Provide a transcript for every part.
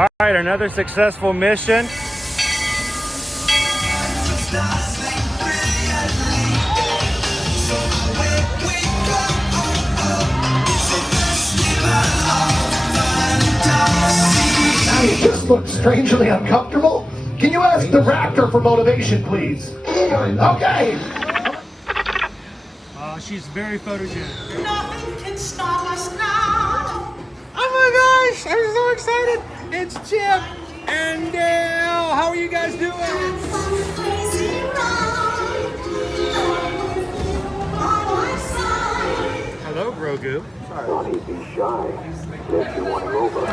All right, another successful mission. You just look strangely uncomfortable. Can you ask the Raptor for motivation, please? Okay. She's very photogenic. Nothing can stop us now. Oh my gosh, I'm so excited. It's Chip and Dale. How are you guys doing? Hello, Grogu. Don't be shy. If you want to over.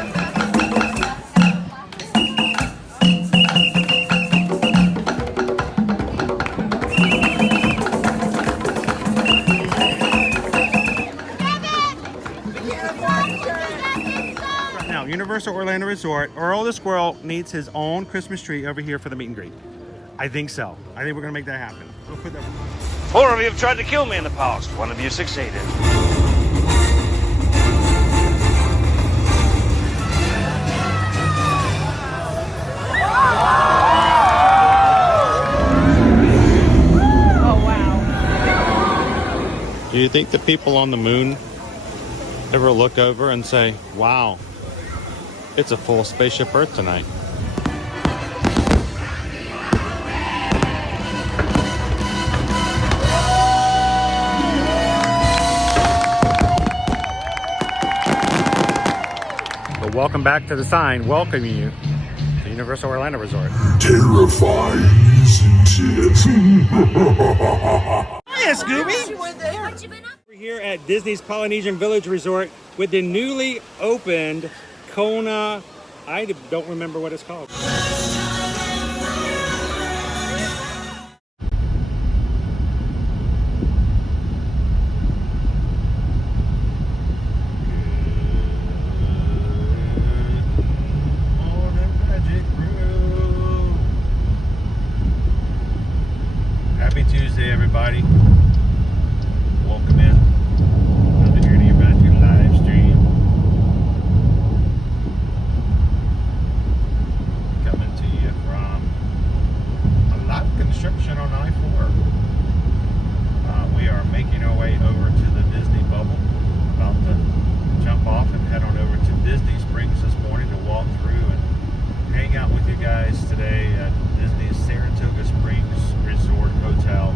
Universal Orlando Resort, Earl the Squirrel needs his own Christmas tree over here for the meet and greet. I think so. I think we're gonna make that happen. We'll put that. 4 of you have tried to kill me in the past. 1 of you succeeded. Oh wow. Do you think the people on the moon ever look over and say, wow, it's a full spaceship Earth tonight? But welcome back to the sign welcoming you to Universal Orlando Resort. Terrifying, isn't it? Hiya, Scooby! We're here at Disney's Polynesian Village Resort with the newly opened Kona, I don't remember what it's called. Happy Tuesday, everybody. Welcome in. I'm here to your back to your live stream. Coming to you from a lot of construction on I-4. We are making our way over to the Disney bubble. About to jump off and head on over to Disney Springs this morning to walk through and hang out with you guys today at Disney's Saratoga Springs Resort Hotel.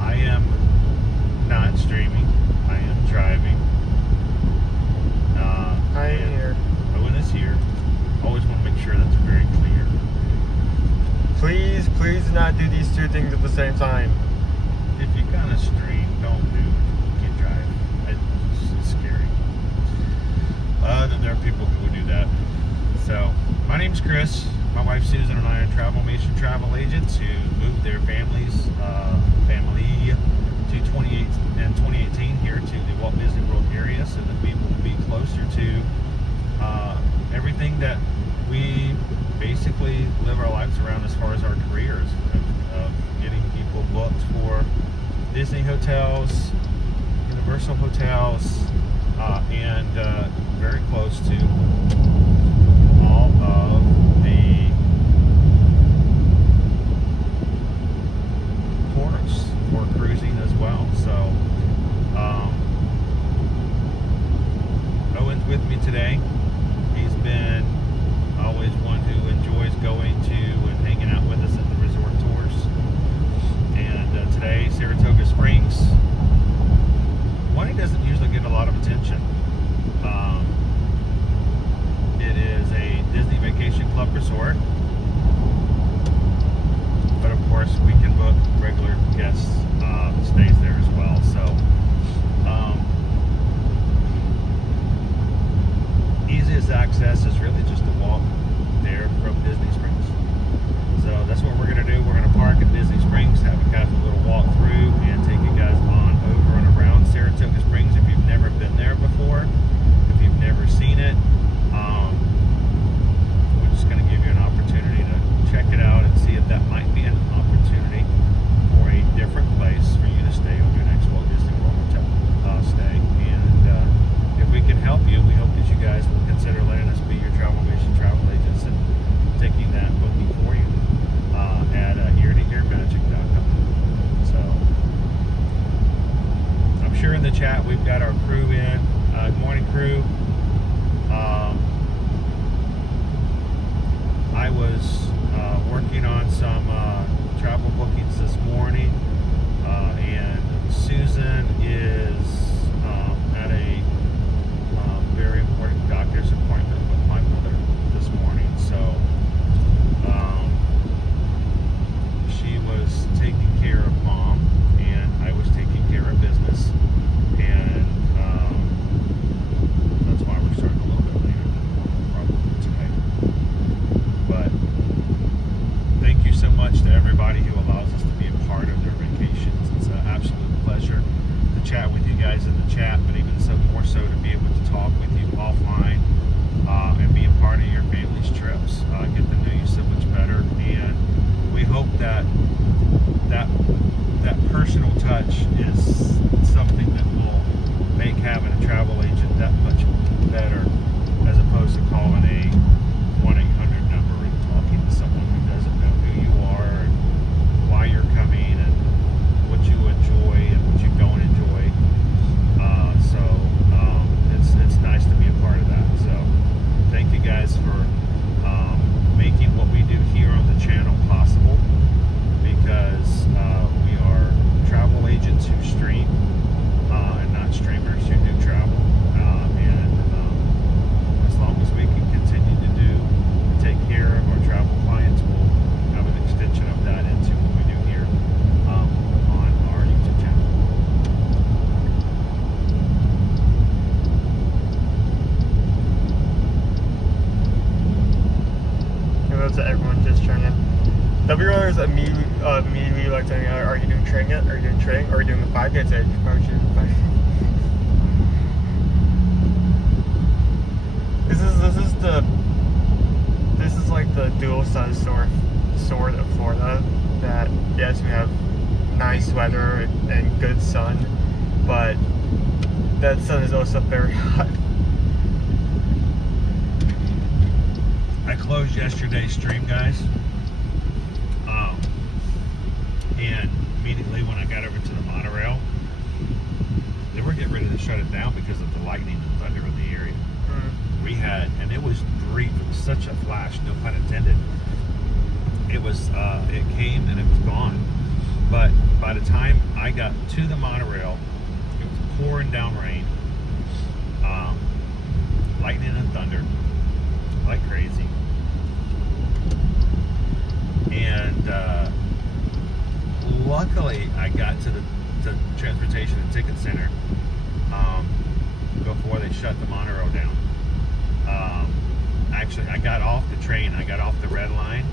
I am not streaming. I am driving. I am here. Owen is here. Always want to make sure that's very clear. Please do not do these two things at the same time. If you kind of stream, don't do. You can drive. It's scary. There are people who would do that. So, my name's Chris. My wife Susan and I are Travel Nation travel agents who moved their family to 2018 here to the Walt Disney World area so that we will be closer to everything that we basically live our lives around as far as our careers of getting people booked for Disney hotels, Universal hotels, and very close to all of the ports for cruising as well. So Owen's with me today. He's been always one who enjoys going to and hanging out with us at the resort tours. And today, Saratoga Springs, one, he doesn't usually get a lot of attention. It is a Disney Vacation Club resort, but of course we can book regular guest stays there as well. So easiest access is really just to walk there from Disney Springs. So that's what we're going to do. We're going to park at Disney Springs, have a casual little walk through, and take you guys on over and around Saratoga Springs. If you've never been there before, if you've never seen it, we're just going to give you an opportunity to check it out and see if that might be an opportunity for a different place for you to stay on your next Walt Disney World Hotel stay. And had our crew in. Good morning, crew. I was working on some travel bookings this morning, and Susan is at a very important doctor's appointment with my mother this morning. So she was taking care of Mom, and I was taking care of business, and that's why we're starting a little bit later than probably tonight. But thank you so much to everybody who allows us to be a part of their vacations. It's an absolute pleasure to chat with you guys in the chat, but even so more so to be able to talk with you offline and be a part of your family's trips. Get to know you so much better, and we hope that personal touch is something that will make having a travel agent that much better, as opposed to calling a 1-800 number and talking to someone who doesn't know who you are and why you're coming and what you enjoy and what you don't enjoy. It's nice to be a part of that. So thank you guys for making what we do here on the channel possible, because we are travel agents who stream and not streamers who do travel. And as long as we can continue to take care of our travel clients, we'll have an extension of that into what we do here on our YouTube channel. Hello to everyone just joining in. W runners immediately like telling me, are you doing training yet? Are you doing training? Or are you doing the 5K today? Probably should do the 5K. This is like the dual-sided sword of Florida. That yes, we have nice weather and good sun, but that sun is also very hot. I closed yesterday's stream, guys. And immediately when I got over to the monorail, they were getting ready to shut it down because of the lightning and thunder in the area. We had, and it was brief, it was such a flash, no pun intended. It was, it came and it was gone. But by the time I got to the monorail, it was pouring down rain, lightning and thunder, like crazy. And luckily, I got to the transportation and ticket center before they shut the monorail down. Actually, I got off the train. I got off the red line,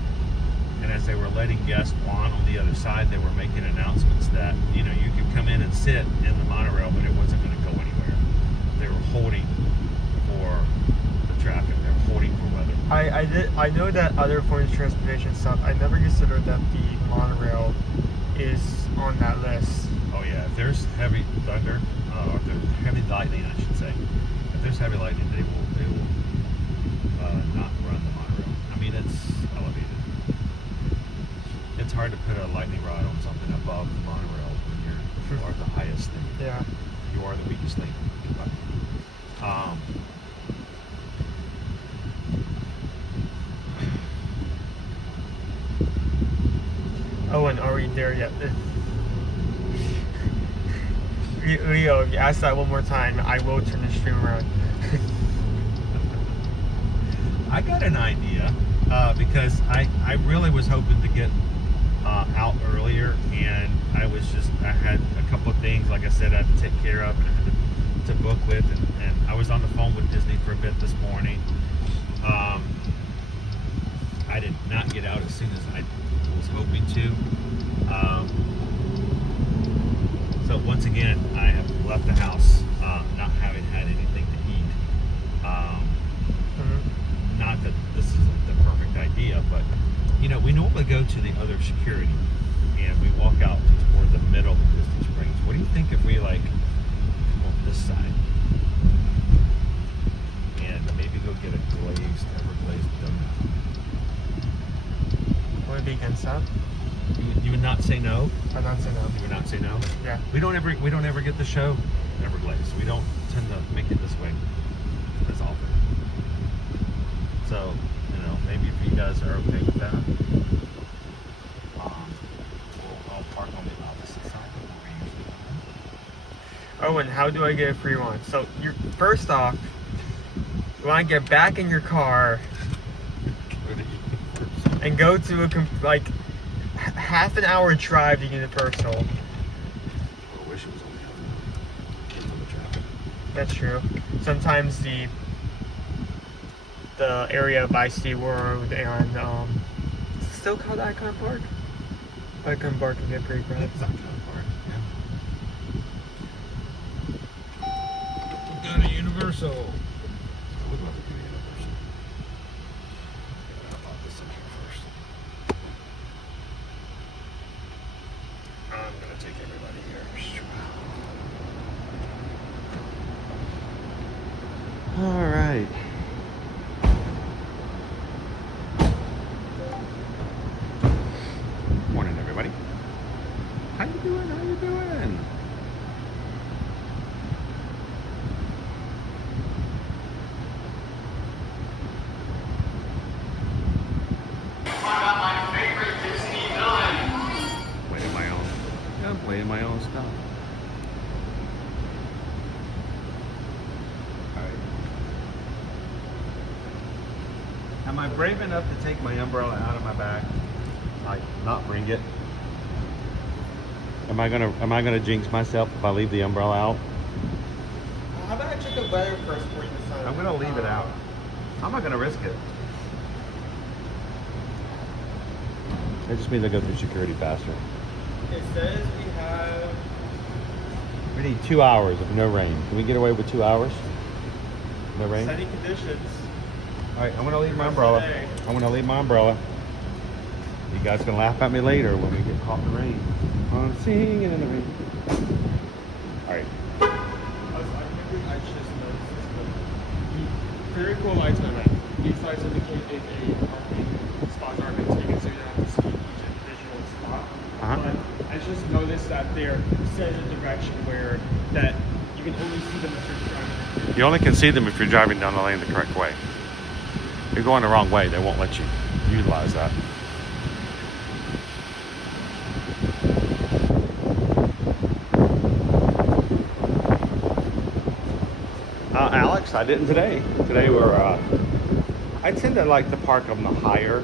and as they were letting guests on the other side, they were making announcements that you could come in and sit in the monorail, but it wasn't going to go anywhere. They were holding for the traffic. They were holding for weather. I know that other forms of transportation stuff. I never considered that the monorail is on that list. Oh yeah, if there's heavy thunder, or there's heavy lightning, I should say. If there's heavy lightning, they will not run the monorail. I mean, it's elevated. It's hard to put a lightning rod on something above the monorail when you are the highest thing. Yeah. You are the weakest link. Oh, and are we there yet? Leo, if you ask that one more time, I will turn the stream around. I got an idea because I really was hoping to get out earlier, and I had a couple of things, like I said, I had to take care of and I had to book with, and I was on the phone with Disney for a bit this morning. I did not get out as soon as I was hoping to. So once again, I have left the house not having had anything to eat. Not that this is the perfect idea, but we normally go to the other security and we walk out toward the middle of Disney Springs. What do you think if we come on this side and maybe go get a Everglazed donut? Would it be against that? You would not say no? I'd not say no. You would not say no? Yeah. We don't ever get the show Everglades. We don't tend to make it this way as often. So, you know, maybe if you guys are okay with that, I'll park on the opposite side of where we usually go. Oh, and how do I get a free one? So, you're first off, you want to get back in your car and go to a half an hour drive to Universal. I wish it was only half an hour. Traffic. That's true. Sometimes the area by SeaWorld and is it still called Icon Park? Icon Park can get pretty crowded. It's not kind of hard. Yeah. We're going to Universal. I would love to go to Universal. How about this in here first? I'm going to take everybody here. All right. Morning, everybody. How you doing? How you doing? Playing my own. Yeah, I'm playing my own stuff. Alright. Am I brave enough to take my umbrella out of my bag? Like, not bring it? Am I gonna jinx myself if I leave the umbrella out? How about I check the weather first before you decide? I'm gonna leave it out. I'm not gonna risk it. It just means I go through security faster. It says we have. We need 2 hours of no rain. Can we get away with 2 hours? No rain? Sunny conditions. Alright, I'm gonna leave my umbrella. I'm gonna leave my umbrella. You guys can laugh at me later when we get caught in the rain. I'm singing in the rain. Alright. I just noticed this. Very cool lights, my man. These lights indicate if a parking spots are being taken, so you don't have to see each individual spot. But I just noticed that they're set in a direction where that you can only see them if you're driving. You only can see them if you're driving down the lane the correct way. If you're going the wrong way, they won't let you utilize that. Alex, I didn't today. Today I tend to like to park on the higher,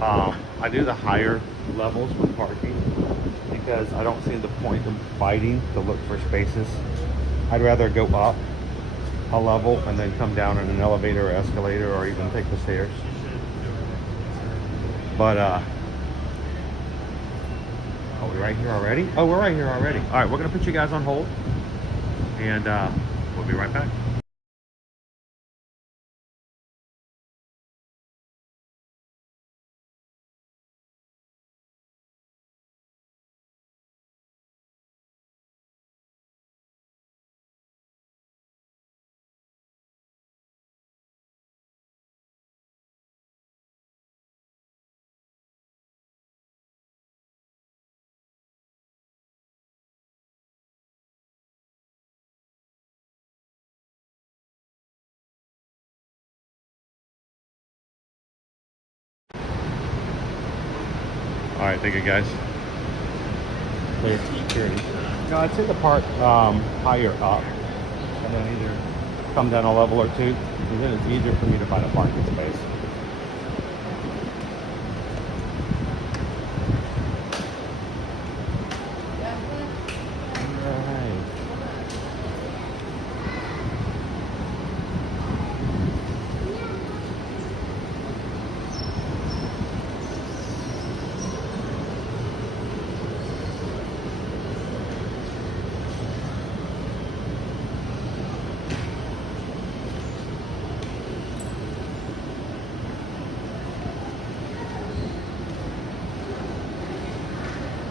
I do the higher levels for parking because I don't see the point of fighting to look for spaces. I'd rather go up a level and then come down in an elevator or escalator or even take the stairs. But, are we right here already? Oh, we're right here already. All right, we're gonna put you guys on hold and we'll be right back. All right, thank you guys. Clear security. No, I'd say the park higher up, and then either come down a level or two, and then it's easier for me to find a parking space.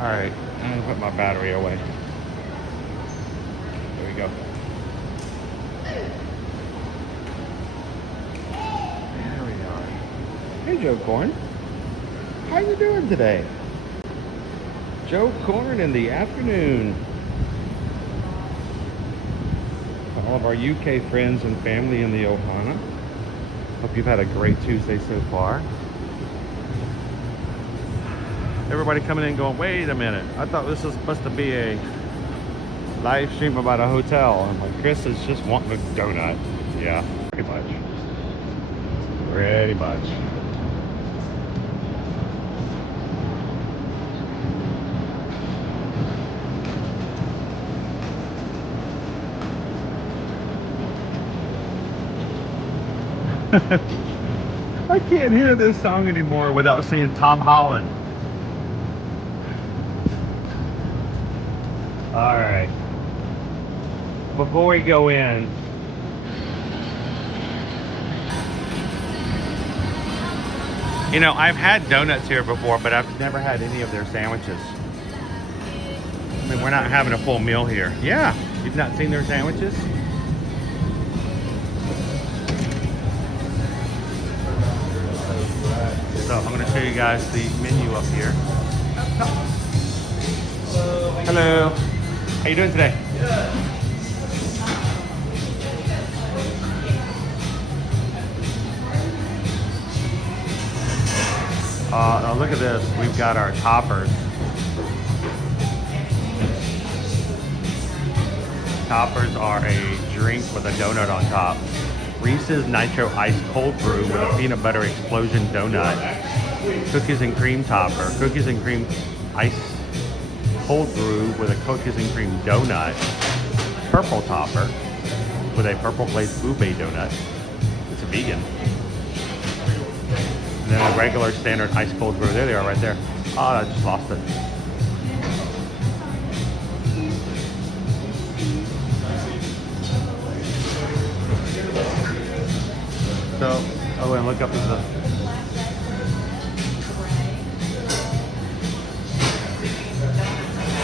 All right, I'm gonna put my battery away. There we go. There we are. Hey, Joe Corn. How you doing today? Joe Corn in the afternoon. all of our UK friends and family in the Ohana. Hope you've had a great Tuesday so far. Everybody coming in going, wait a minute, I thought this was supposed to be a live stream about a hotel. I'm like, Chris is just wanting a donut. Yeah, pretty much. Pretty much. I can't hear this song anymore without seeing Tom Holland. All right. Before we go in, you know, I've had donuts here before, but I've never had any of their sandwiches. I mean, we're not having a full meal here. Yeah, you've not seen their sandwiches? So I'm going to show you guys the menu up here. Hello. How you doing today? Good. Now look at this. We've got our toppers. Toppers are a drink with a donut on top. Reese's Nitro Iced Cold Brew with a peanut butter explosion donut. Cookies and cream topper. Cookies and cream ice cold brew with a cookies and cream donut. Purple topper with a purple glazed ube donut. It's a vegan. And then a regular standard ice cold brew. There they are right there. Oh, I just lost it. So, oh, and look up at the.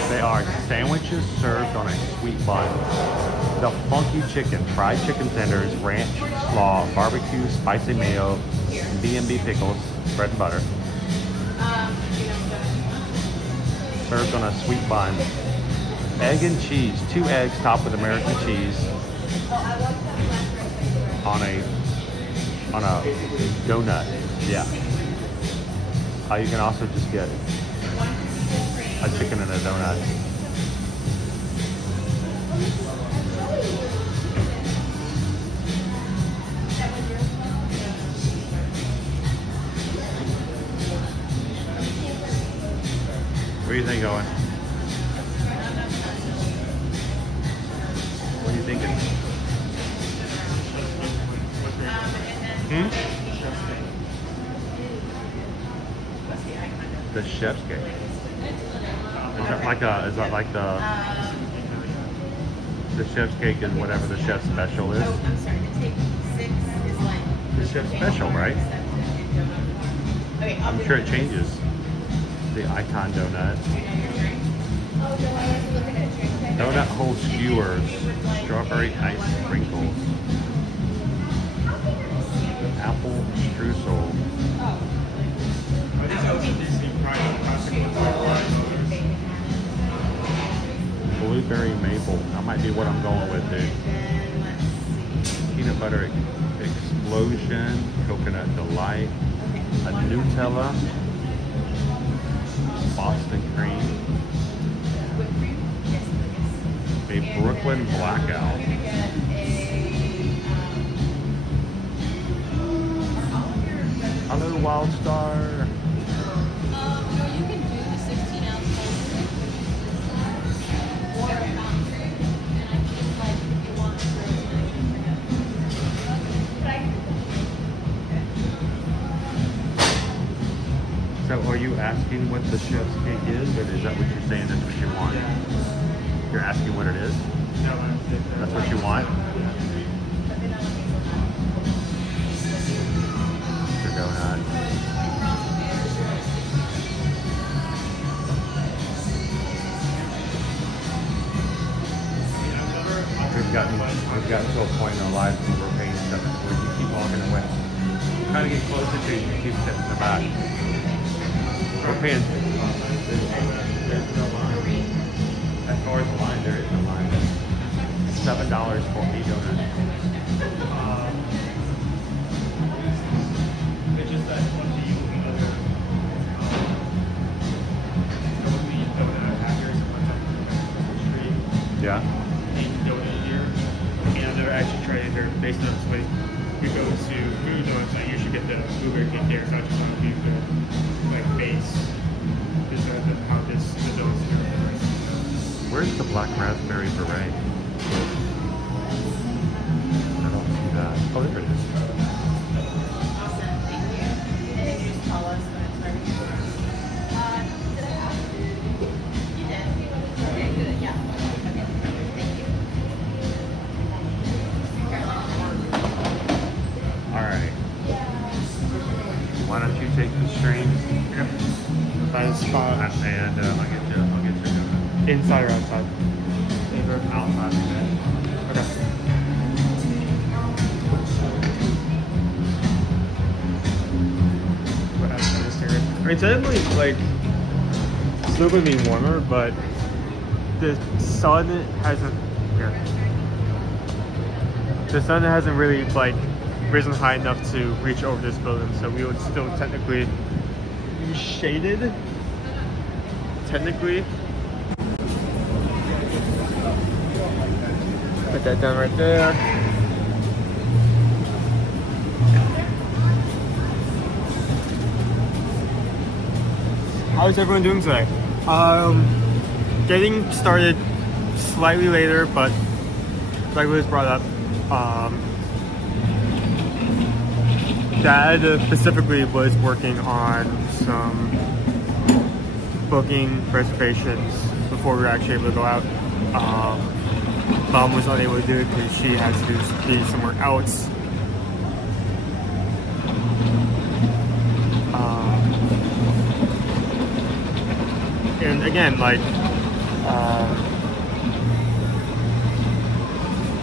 They are sandwiches served on a sweet bun. The funky chicken, fried chicken tenders, ranch, slaw, barbecue, spicy mayo, B&B pickles, bread and butter. Served on a sweet bun. Egg and cheese, 2 eggs topped with American cheese. On a donut, yeah. You can also just get a chicken and a donut. Where do you think, Owen? What are you thinking? The chef's cake. Is that like the chef's cake is whatever the chef's special is? I'm sorry, the take 6 is like... The chef's special, right? Okay, I'm sure it changes. The icon donut. Donut hole skewers. Strawberry ice sprinkles. Apple streusel. Blueberry maple. That might be what I'm going with, dude. Peanut butter explosion. Coconut delight. A Nutella. Boston cream. A Brooklyn blackout. Hello, Wild Star. No, you can do the 16-ounce or a fountain drink, and I feel like if you want So are you asking what the chef's cake is, or is that what you're saying that's what you want? You're asking what it is? That's what you want? Your donut. We've gotten to a point in our lives where we're paying stuff where you keep walking away. Trying to get closer to you, you keep sitting in the back. We're paying. There's no line. As far as the line, there is no line. $7 for a donut? It's just that once you use the other, donut hackers on the street, Yeah. they donate here, and they're actually trying to based on this way. You go to food donuts, like you should get the blueberry cake there. It's not just going to be the like base. Just how this the donuts here. Where's the black raspberry beret? I don't see that. Oh, there it is. Awesome, thank you. And if you just call us when it's ready. Did I ask? You did? Okay, good, yeah. Okay, thank you. All right. Why don't you take the string? Yep. By the spot. And I'll get your donut. Inside or outside? Outside of that. Okay. What else is here? I mean, it's definitely like it's a little bit warmer, but the sun hasn't. Here. The sun hasn't really like risen high enough to reach over this building, so we would still technically be shaded. Technically. Put that down right there. How's everyone doing today? Getting started slightly later, but like was brought up, Dad specifically was working on some booking reservations before we were actually able to go out. Mom was unable to do it because she had to be somewhere else. And again, like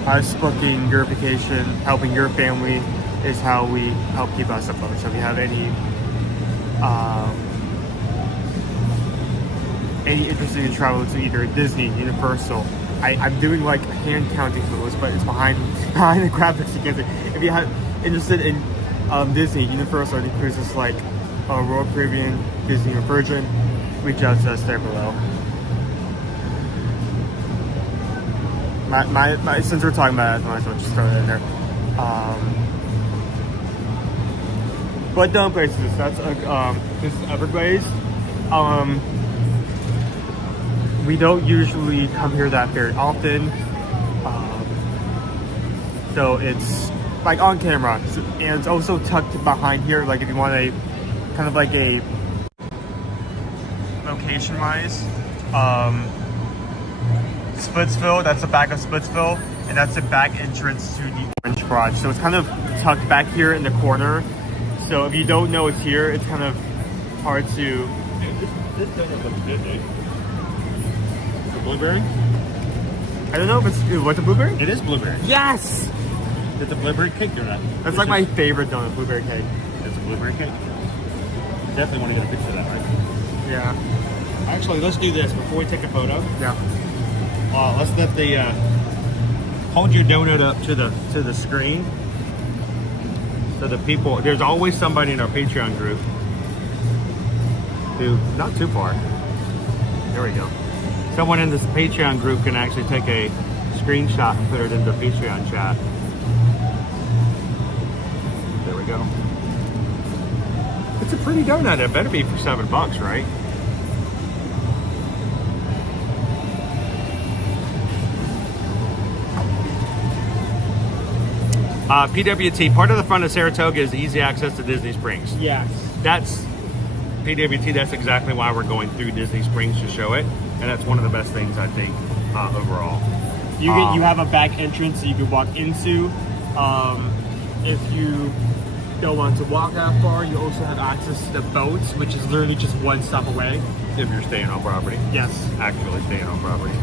us booking your vacation, helping your family is how we help keep us afloat. So if you have any interest in travel to either Disney, Universal, I'm doing like hand counting photos, but it's behind the graphics. You can't see. If you have interested in Disney, Universal, or cruises like Royal Caribbean, Disney, or Virgin, reach out to us there below. My since we're talking about it, I might as well just throw it in there. But dumb places. That's this is Everglades. We don't usually come here that very often, so it's like on camera, and it's also tucked behind here. Like if you want a kind of like a location-wise, Splitsville. That's the back of Splitsville, and that's the back entrance to the Orange Garage. So it's kind of tucked back here in the corner. So if you don't know it's here, it's kind of hard to. This donut looks good, dude. The blueberry? I don't know if it's what's a blueberry? It is blueberry. Yes, It's a blueberry cake donut. that's like my favorite donut, blueberry cake. It's a blueberry cake. Definitely want to get a picture of that, right? Yeah, Actually, let's do this before we take a photo. yeah. Let's let the hold your donut up to the screen, so the people. There's always somebody in our Patreon group who not too far. There we go. Someone in this Patreon group can actually take a screenshot and put it into the Patreon chat. There we go. It's a pretty donut. It better be for $7, right? PWT, part of the fun of Saratoga is easy access to Disney Springs. Yes. That's PWT, that's exactly why we're going through Disney Springs to show it. And that's one of the best things, I think, overall. You have a back entrance that you can walk into. If you don't want to walk that far, you also have access to the boats, which is literally just one stop away. If you're staying on property. Yes. Actually staying on property.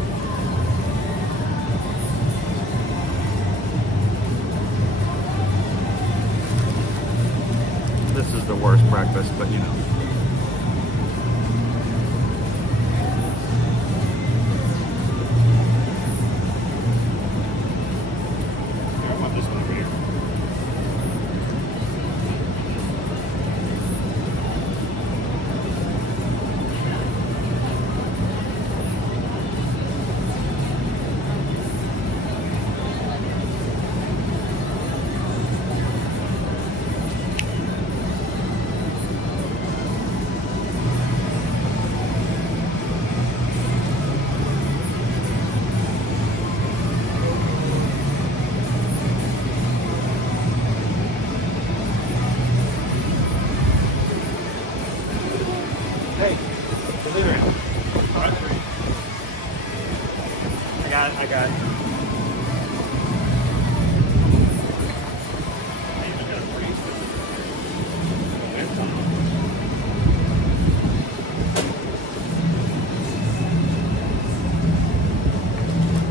This is the worst breakfast, but you know.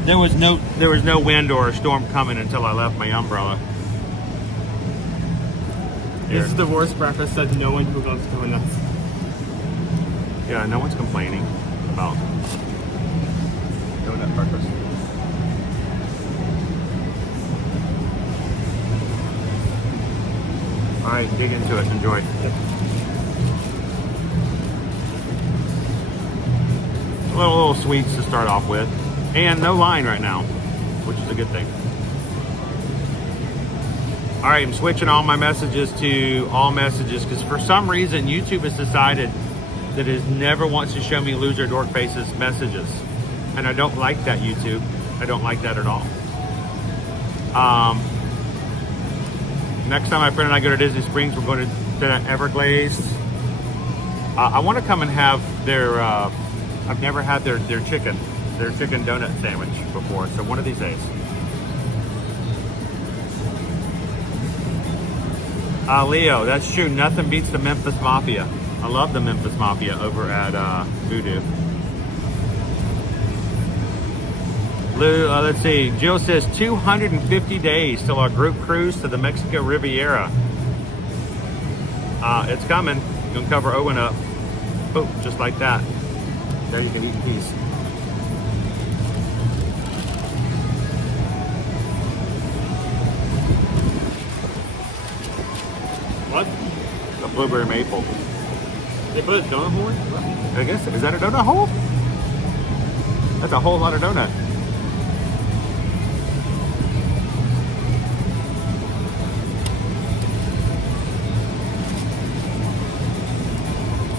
There was no wind or a storm coming until I left my umbrella. This is the worst breakfast that no one who loves donuts. Yeah, no one's complaining about donut breakfast. All right, dig into it. Enjoy. Little sweets to start off with, and no line right now, which is a good thing. All right, I'm switching all my messages to all messages because for some reason YouTube has decided that it never wants to show me loser dork faces messages, and I don't like that, YouTube. I don't like that at all. Next time my friend and I go to Disney Springs, we're going to Everglades. I want to come and have their. I've never had their chicken donut sandwich before, so one of these days. Leo, that's true. Nothing beats the Memphis Mafia. I love the Memphis Mafia over at Voodoo. Lou, let's see. Jill says 250 days till our group cruise to the Mexico Riviera. It's coming. Gonna cover Owen up. Boom, just like that. There you can eat in peace. What? The blueberry maple. They put a donut hole in? I guess, is that a donut hole? That's a whole lot of donut.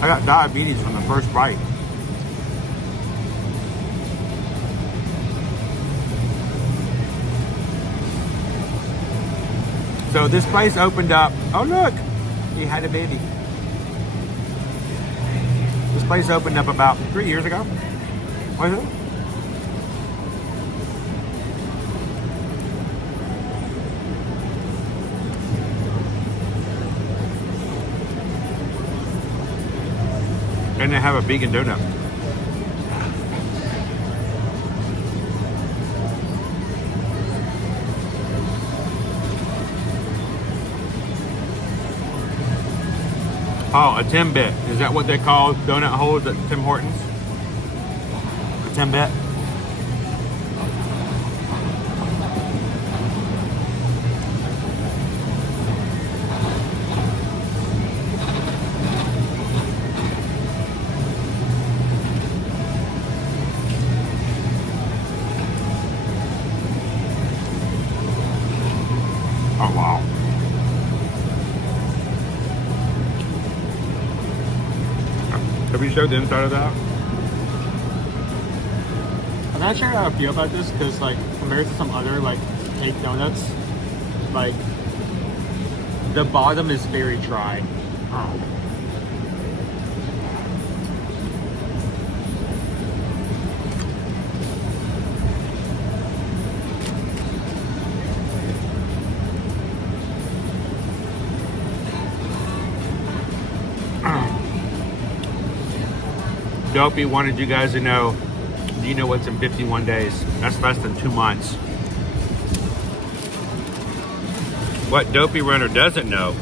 I got diabetes from the first bite. So this place opened up. Oh look, he had a baby. This place opened up about 3 years ago. Was it? And they have a vegan donut. Oh, a Timbit. Is that what they call donut holes at Tim Hortons? A Timbit? Oh, wow. Have you showed the inside of that? I'm not sure how I feel about this because, like, compared to some other, like, cake donuts, like, the bottom is very dry. Oh. Dopey wanted you guys to know, do you know what's in 51 days? That's less than 2 months. What Dopey Runner doesn't know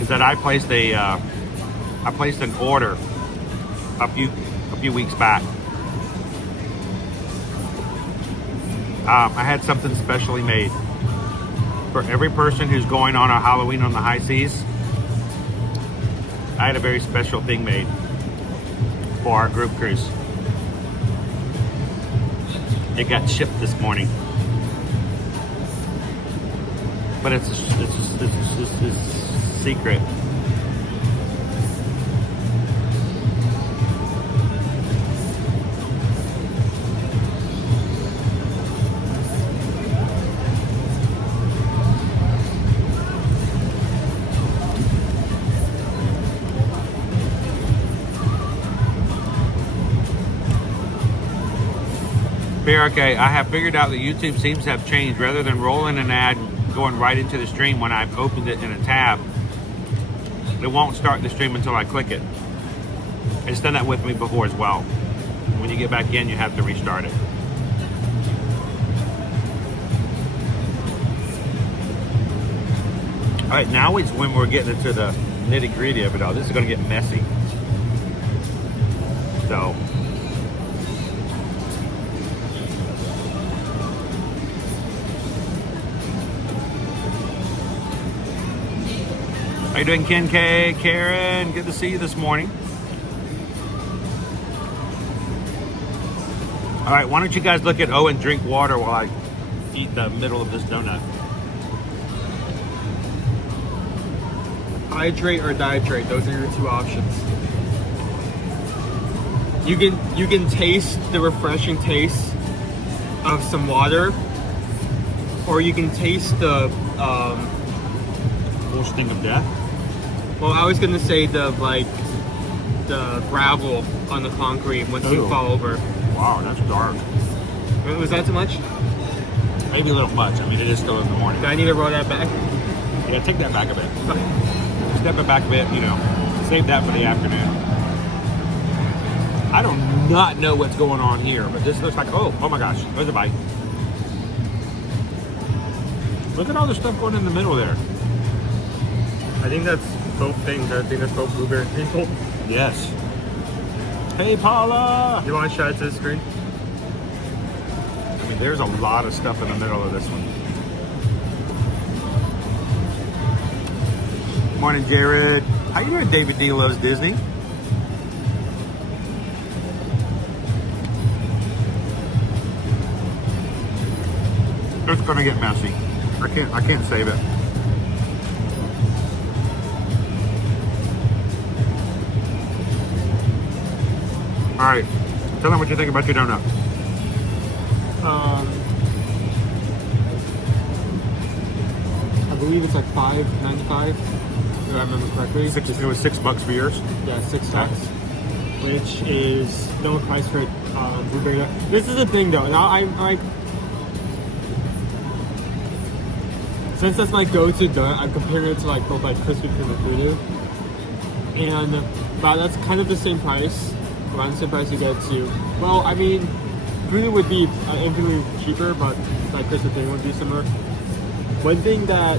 is that I placed an order a few weeks back. I had something specially made for every person who's going on a Halloween on the high seas. I had a very special thing made for our group cruise. It got shipped this morning, but it's a secret. Okay, I have figured out that YouTube seems to have changed. Rather than rolling an ad going right into the stream when I've opened it in a tab, it won't start the stream until I click it. It's done that with me before as well. When you get back in, you have to restart it. All right, now it's when we're getting into the nitty gritty of it all. This is going to get messy. So. How you doing, Ken K? Karen, good to see you this morning. All right, why don't you guys look at O and drink water while I eat the middle of this donut. Hydrate or dihydrate, those are your two options. You can taste the refreshing taste of some water, or you can taste the Full sting of death. well, I was gonna say the gravel on the concrete once you Ooh. fall over. Wow, that's dark. Was that too much? Maybe a little much. I mean, it is still in the morning. Do I need to roll that back? Yeah, take that back a bit. Okay. Step it back a bit, you know. Save that for the afternoon. I do not know what's going on here, but this looks like, oh my gosh, there's a bite. Look at all the stuff going in the middle there. I think that's both things. I think that's both blueberry people. Yes. Hey, Paula! You want to show it to the screen? I mean, there's a lot of stuff in the middle of this one. Morning, Jared. How you doing, David D. Loves Disney? It's gonna get messy. I can't save it. All right, tell them what you think about your donut. I believe it's like $5.95, if I remember correctly. It was $6 for yours. Yeah, $6, which is no price for blueberry. This is the thing though. Now I'm like, since that's my go-to donut, I'm comparing it to like both like Krispy Kreme and Voodoo, and wow, that's kind of the same price. Around the same price you get to. Well, I mean, Voodoo would be infinitely cheaper, but like Krispy Kreme would be similar. One thing that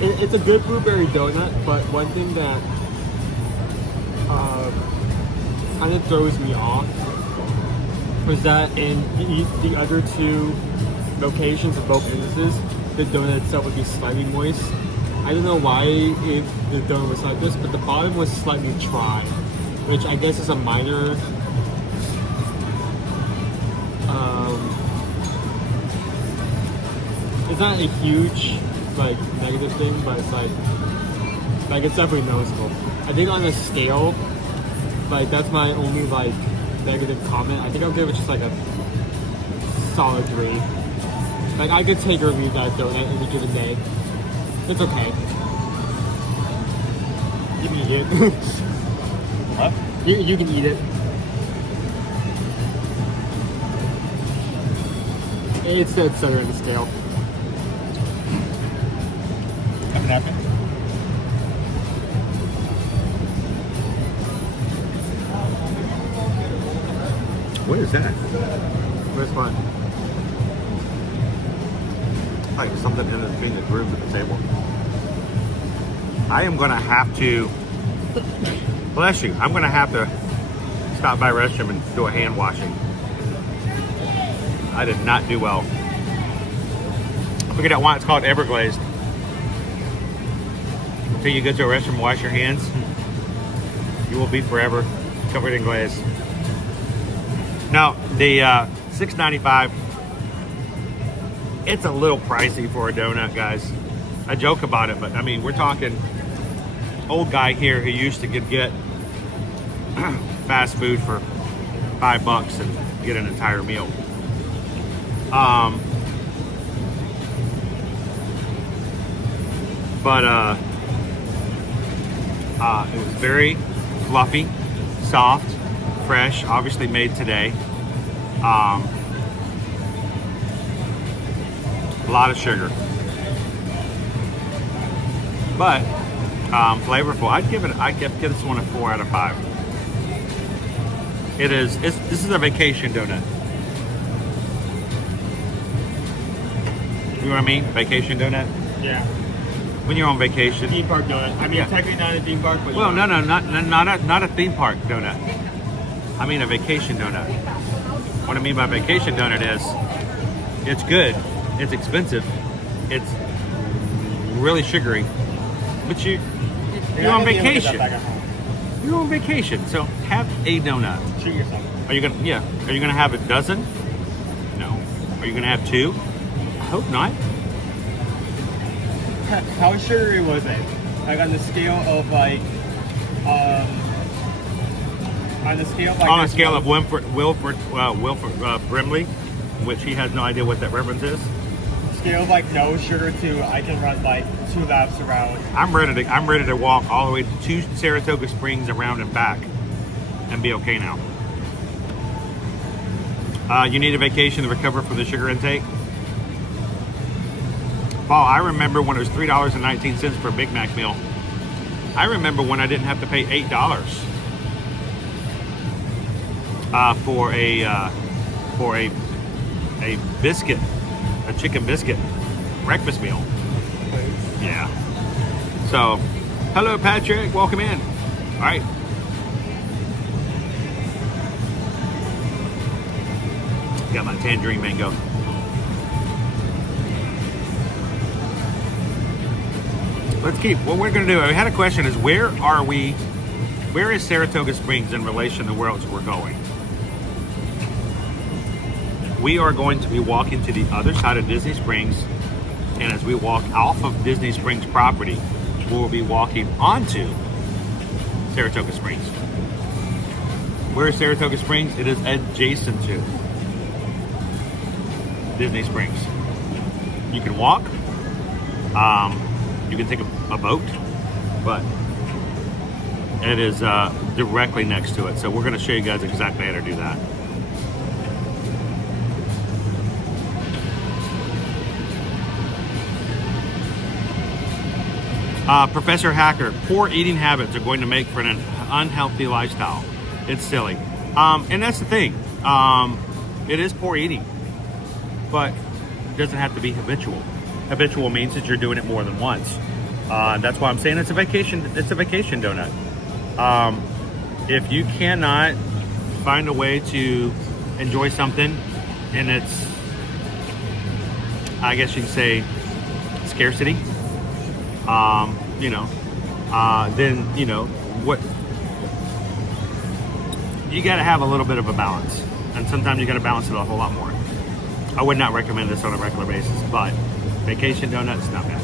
it's a good blueberry donut, but one thing that kind of throws me off was that in the other two locations of both instances, the donut itself would be slightly moist. I don't know why the donut was like this, but the bottom was slightly dry, which I guess is a minor it's not a huge like negative thing, but it's like it's definitely noticeable. I think on a scale, like that's my only like negative comment. I think I'll give it just like a solid 3. Like I could take or leave that donut any given day. It's okay. You can eat it. What? You can eat it. It's dead center in the scale. Have a napkin? What is that? Where's one? Like something in between the grooves at the table. I am going to have to, bless you, I'm going to have to stop by restroom and do a hand washing. I did not do well. I figured out why it's called Everglazed. Until you go to a restroom and wash your hands, you will be forever covered in glaze. Now, the $6.95, it's a little pricey for a donut, guys. I joke about it, but I mean, we're talking old guy here who used to get fast food for $5 and get an entire meal. It was very fluffy, soft, fresh, obviously made today. A lot of sugar, but flavorful. I'd give this one a 4 out of 5. This is a vacation donut. You know what I mean? Vacation donut. Yeah. when you're on vacation. Theme park donut. I mean, Yeah. technically not a theme park, but Well, no, not a theme park donut. I mean a vacation donut. What I mean by vacation donut is, it's good, it's expensive, it's really sugary, but you're on vacation. You're on vacation, so have a donut. Treat yourself. Are you gonna have a dozen? No. Are you gonna have 2? I hope not. How sugary was it? Like on the scale of like, on the scale of like. On a scale of Wilford Brimley, which he has no idea what that reference is. Scale of like no sugar to I can run like 2 laps around. I'm ready to walk all the way to Saratoga Springs around and back and be okay now. You need a vacation to recover from the sugar intake. Paul, I remember when it was $3.19 for a Big Mac meal. I remember when I didn't have to pay $8 for a biscuit, a chicken biscuit breakfast meal. Yeah. So, hello Patrick, welcome in. All right. Got my tangerine mango. Let's keep, what we're gonna do, I had a question is where is Saratoga Springs in relation to where else we're going? We are going to be walking to the other side of Disney Springs, and as we walk off of Disney Springs property, we'll be walking onto Saratoga Springs. Where is Saratoga Springs? It is adjacent to Disney Springs. You can walk, you can take a boat, but it is directly next to it. So we're going to show you guys exactly how to do that. Professor Hacker, poor eating habits are going to make for an unhealthy lifestyle. It's silly. And that's the thing. It is poor eating, but it doesn't have to be habitual. Habitual means that you're doing it more than once. That's why I'm saying it's a vacation donut. If you cannot find a way to enjoy something and it's, I guess you can say, scarcity, then, what, you got to have a little bit of a balance, and sometimes you got to balance it a whole lot more. I would not recommend this on a regular basis, but vacation donuts, not bad.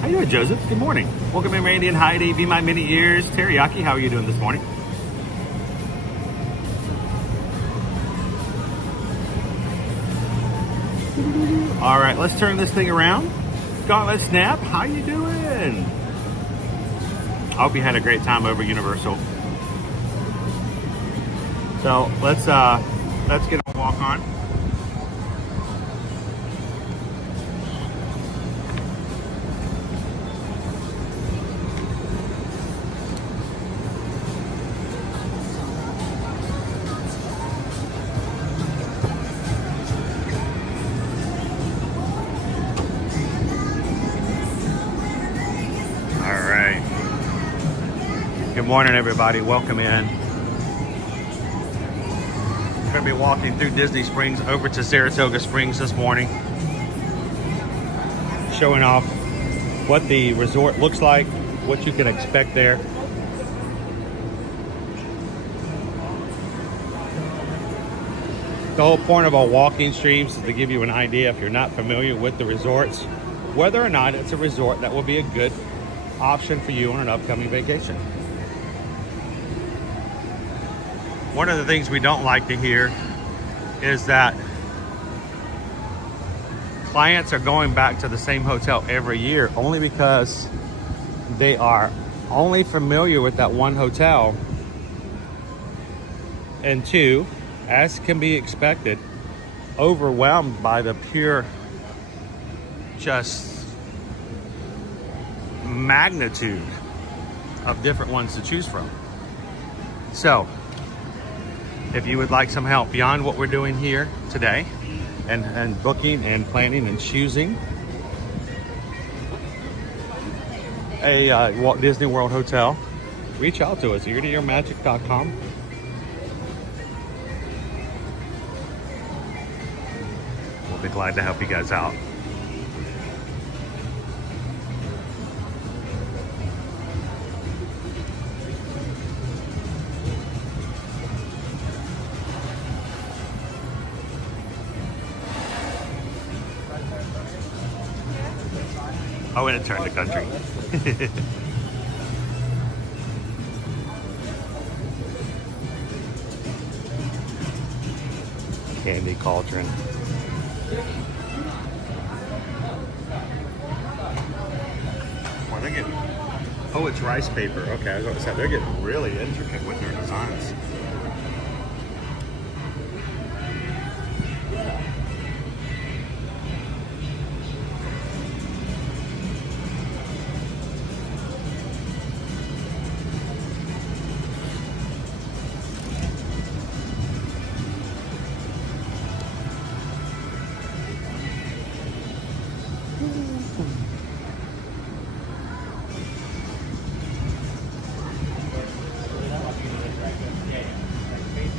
How you doing, Joseph? Good morning. Welcome in, Randy and Heidi. Be my many ears. Teriyaki, how are you doing this morning? All right, let's turn this thing around. Gauntlet Snap, how you doing? I hope you had a great time over Universal. So let's get a walk on. Good morning, everybody. Welcome in. We're going to be walking through Disney Springs over to Saratoga Springs this morning, showing off what the resort looks like, what you can expect there. The whole point of our walking streams is to give you an idea, if you're not familiar with the resorts, whether or not it's a resort that will be a good option for you on an upcoming vacation. One of the things we don't like to hear is that clients are going back to the same hotel every year only because they are only familiar with that one hotel, and two, as can be expected, overwhelmed by the pure just magnitude of different ones to choose from. So if you would like some help beyond what we're doing here today and booking and planning and choosing, a Walt Disney World hotel, reach out to us, eartoearmagic.com. We'll be glad to help you guys out. Oh, and it turned the country. Candy cauldron. Well, they're getting. Oh, it's rice paper. Okay, I was going to say they're getting really intricate with their designs.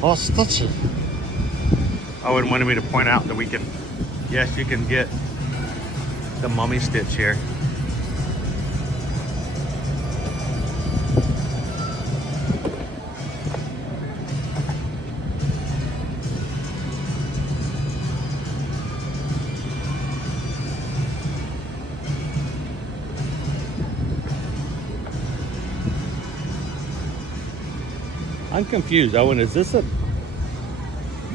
Oh, stitchy. Oh, and wanted me to point out that we can, yes, you can get the mummy stitch here. I'm confused, Owen. Is this a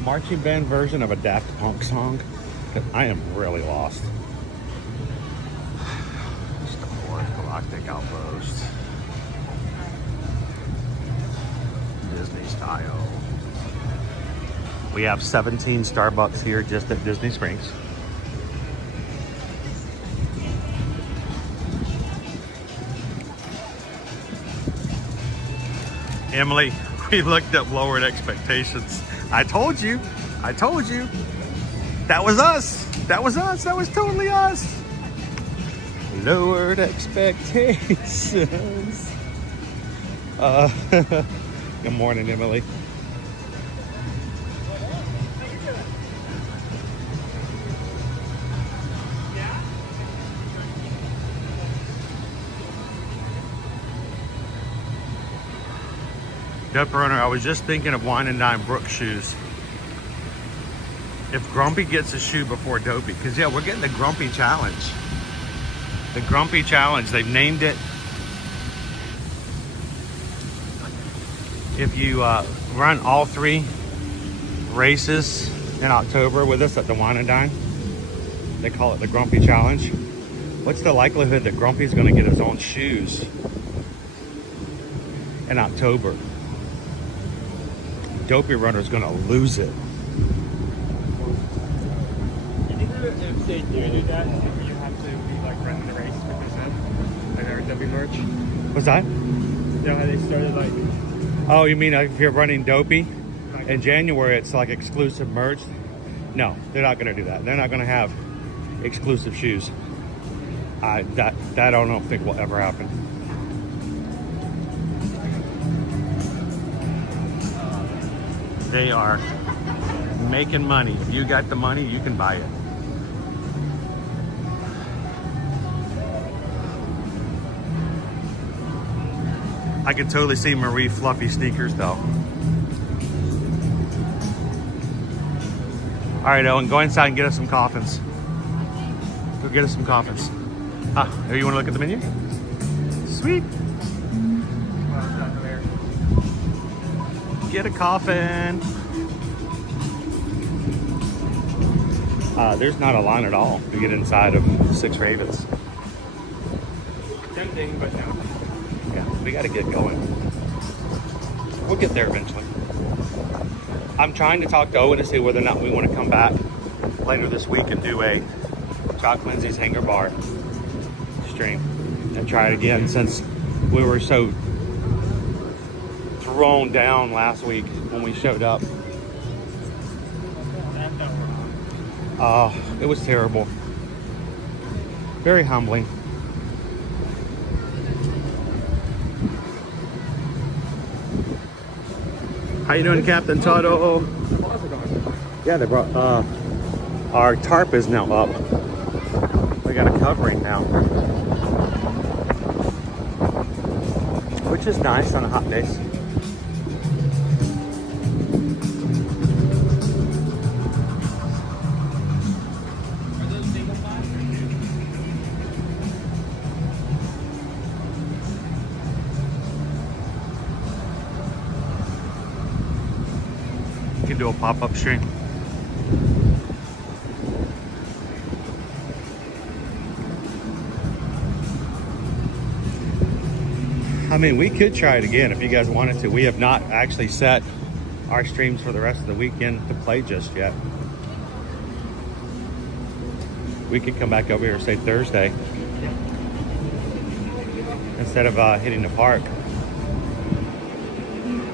marching band version of a Daft Punk song? 'Cause I am really lost. Star Wars Galactic Outpost. Disney style. We have 17 Starbucks here just at Disney Springs. Emily, we looked up lowered expectations. I told you. That was us. That was totally us. Lowered expectations. Good morning, Emily. Duck Runner, I was just thinking of Wine and Dine Brooks shoes. If Grumpy gets a shoe before Dopey, because yeah, we're getting the Grumpy Challenge. The Grumpy Challenge, they've named it. If you run all 3 races in October with us at the Wine and Dine, they call it the Grumpy Challenge. What's the likelihood that Grumpy's gonna get his own shoes in October? Dopey Runner's gonna lose it. You think that if they do that, you have to be like running the race with yourself? Like our Dopey merch? What's that? You know how they started like... Oh, you mean if you're running Dopey in January, it's like exclusive merch? No, they're not gonna do that. They're not gonna have exclusive shoes. That I don't think will ever happen. They are making money. If you got the money, you can buy it. I could totally see Marie fluffy sneakers though. All right, Owen, go inside and get us some coffins. Go get us some coffins. Oh, you want to look at the menu? Sweet. Get a coffin. There's not a line at all to get inside of Six Ravens. Tempting, but no. Yeah, we got to get going. We'll get there eventually. I'm trying to talk to Owen to see whether or not we want to come back later this week and do a Chalk Lindsay's Hanger Bar stream and try it again, since we were so thrown down last week when we showed up. It was terrible. Very humbling. How you doing, Captain Tuttle? Yeah, they brought, our tarp is now up. We got a covering now. Which is nice on the hot days. You can do a pop-up stream. I mean, we could try it again if you guys wanted to. We have not actually set our streams for the rest of the weekend to play just yet. We could come back over here, say Thursday, instead of hitting the park.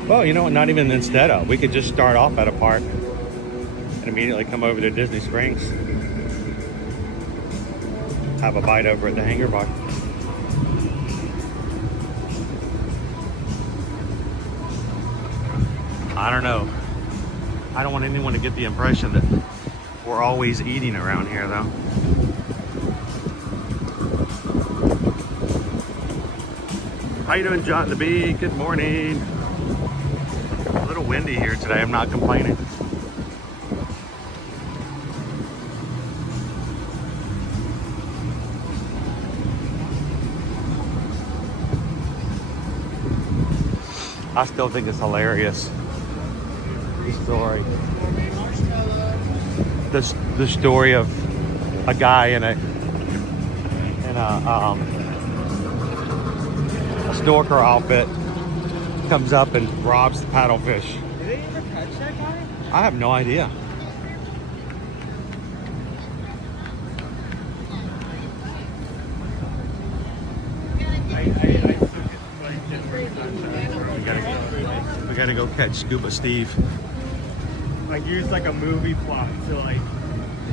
Well, you know what, not even instead of. We could just start off at a park and immediately come over to Disney Springs. Have a bite over at the Hangar Bar. I don't know. I don't want anyone to get the impression that we're always eating around here, though. How you doing, John the Bee? Good morning. A little windy here today. I'm not complaining. I still think it's hilarious. The story. The story of a guy in a stalker outfit comes up and robs the paddlefish. Did they ever catch that guy? I have no idea. We gotta go catch Scuba Steve. Like use like a movie plot to like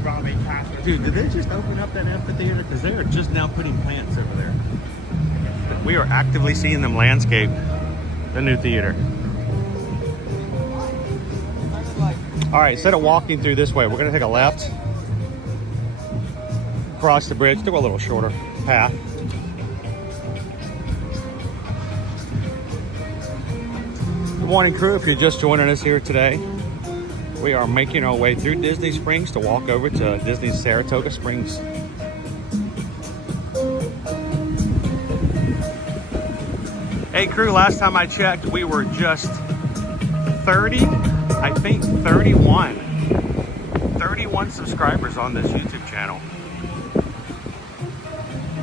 rob a cat. Dude, did they just open up that amphitheater? Because they are just now putting plants over there. We are actively seeing them landscape the new theater. All right, instead of walking through this way, we're gonna take a left, cross the bridge, do a little shorter path. Good morning, crew. If you're just joining us here today, we are making our way through Disney Springs to walk over to Disney's Saratoga Springs. Hey crew, last time I checked, we were just 31 subscribers on this YouTube channel.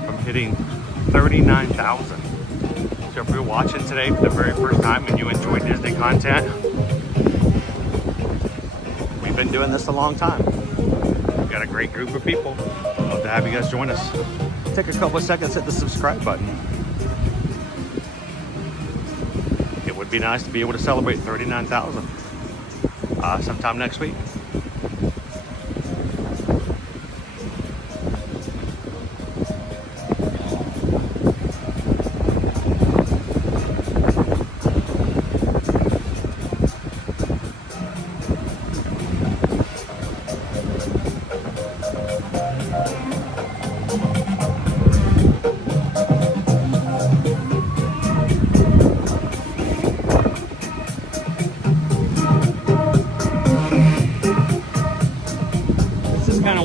From hitting 39,000. So if you're watching today for the very first time and you enjoy Disney content, we've been doing this a long time. We've got a great group of people. Love to have you guys join us. Take a couple of seconds, hit the subscribe button. It would be nice to be able to celebrate 39,000 sometime next week.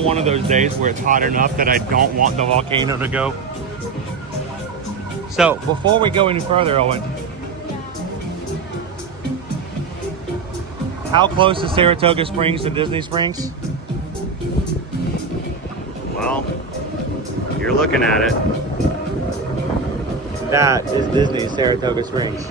One of those days where it's hot enough that I don't want the volcano to go. So before we go any further, Owen, how close is Saratoga Springs to Disney Springs? Well, you're looking at it. That is Disney's Saratoga Springs.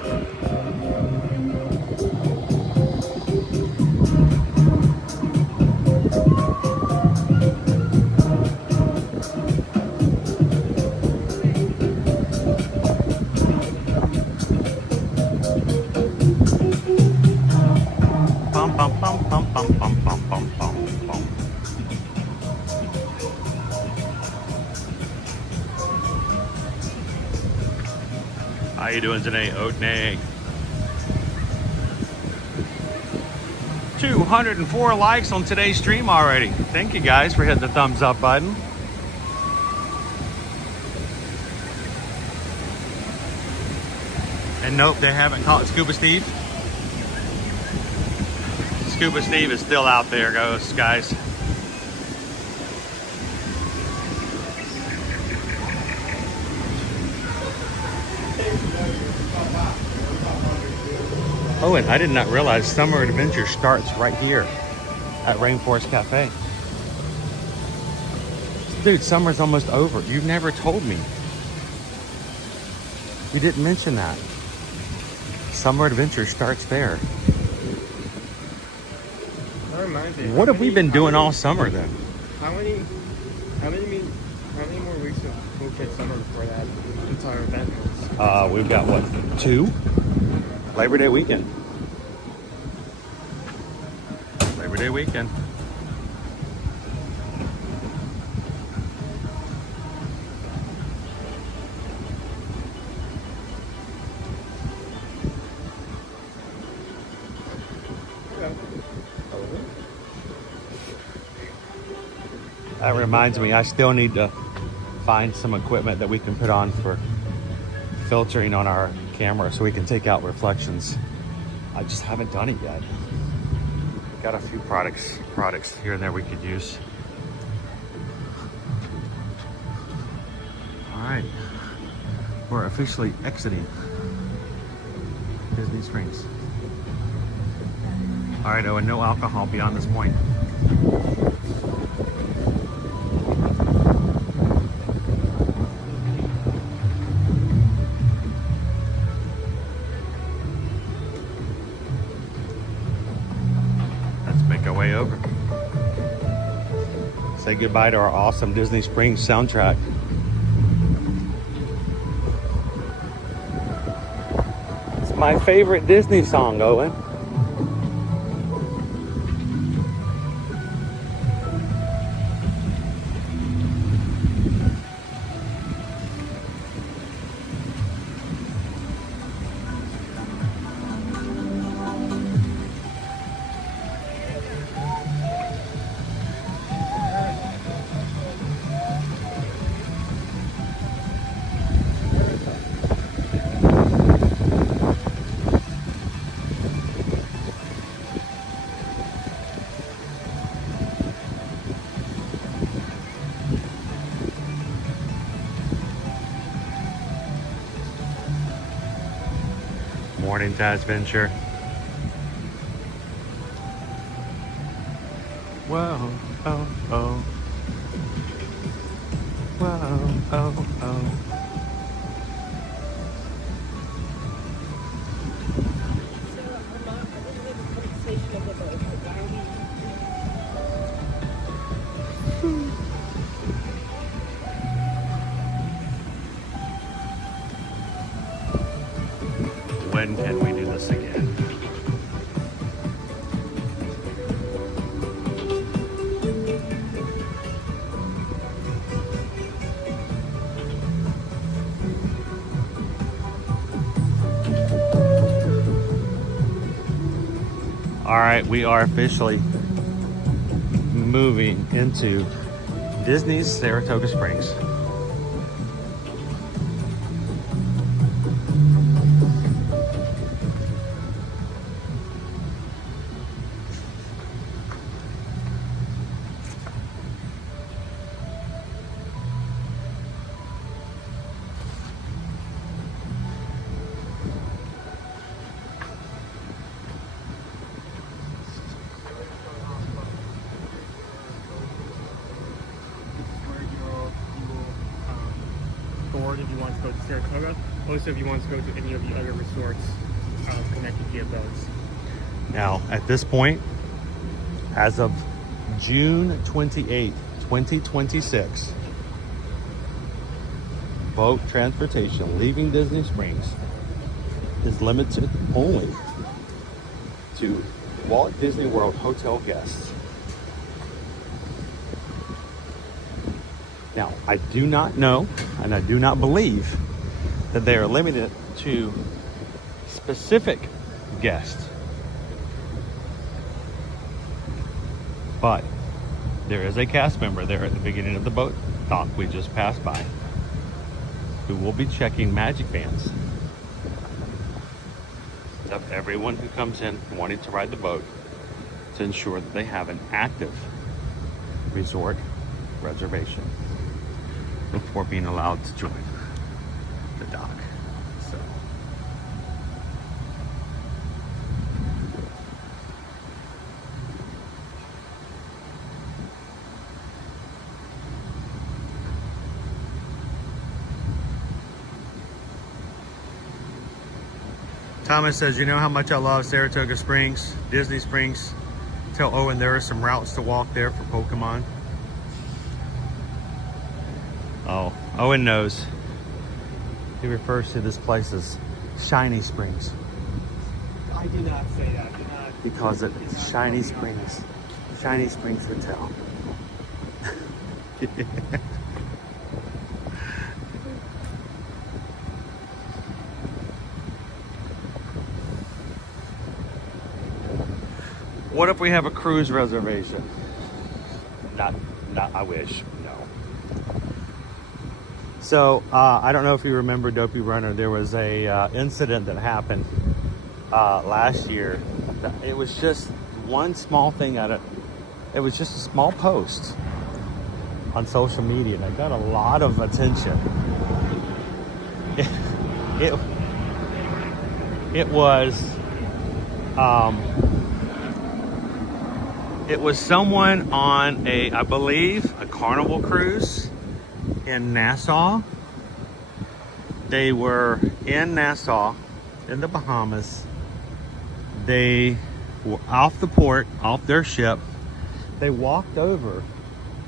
How you doing today, Oat and Egg? 204 likes on today's stream already. Thank you guys for hitting the thumbs up button. And nope, they haven't caught Scuba Steve. Scuba Steve is still out there, guys. Oh, and I did not realize Summer Adventure starts right here at Rainforest Cafe. Dude, summer's almost over. You've never told me. You didn't mention that. Summer Adventure starts there. That reminds me. What have we been doing all summer then? How many more weeks of Cool Kid Summer before that entire event is? We've got what, 2? Labor Day weekend. Labor Day weekend. That reminds me, I still need to find some equipment that we can put on for filtering on our camera so we can take out reflections. I just haven't done it yet. Got a few products here and there we could use. All right, we're officially exiting Disney Springs. All right, Owen, no alcohol beyond this point. Way over. Say goodbye to our awesome Disney Springs soundtrack. It's my favorite Disney song, Owen. Morning, Taz Venture. Whoa, oh, oh. Whoa, oh, oh. When can we do this again? All right, we are officially moving into Disney's Saratoga Springs. If you want to go to Saratoga, also if you want to go to any of the other resorts connected via boats. Now, at this point, as of June 28th, 2026, boat transportation leaving Disney Springs is limited only to Walt Disney World hotel guests. Now, I do not know, and I do not believe that they are limited to specific guests. But there is a cast member there at the beginning of the boat dock we just passed by who will be checking magic bands of everyone who comes in wanting to ride the boat to ensure that they have an active resort reservation before being allowed to join the dock. So Thomas says, you know how much I love Saratoga Springs, Disney Springs. Tell Owen there are some routes to walk there for Pokemon. Oh, Owen knows. He refers to this place as Shiny Springs. I do not say that. Do not. He calls it Shiny Springs. Shiny Springs Hotel. What if we have a cruise reservation? Not, I wish, no. So, I don't know if you remember Dopey Runner. There was a incident that happened last year. It was just one small thing it was just a small post on social media, and it got a lot of attention. It was someone on I believe, a Carnival cruise in Nassau. They were in Nassau, in the Bahamas. They were off the port, off their ship. They walked over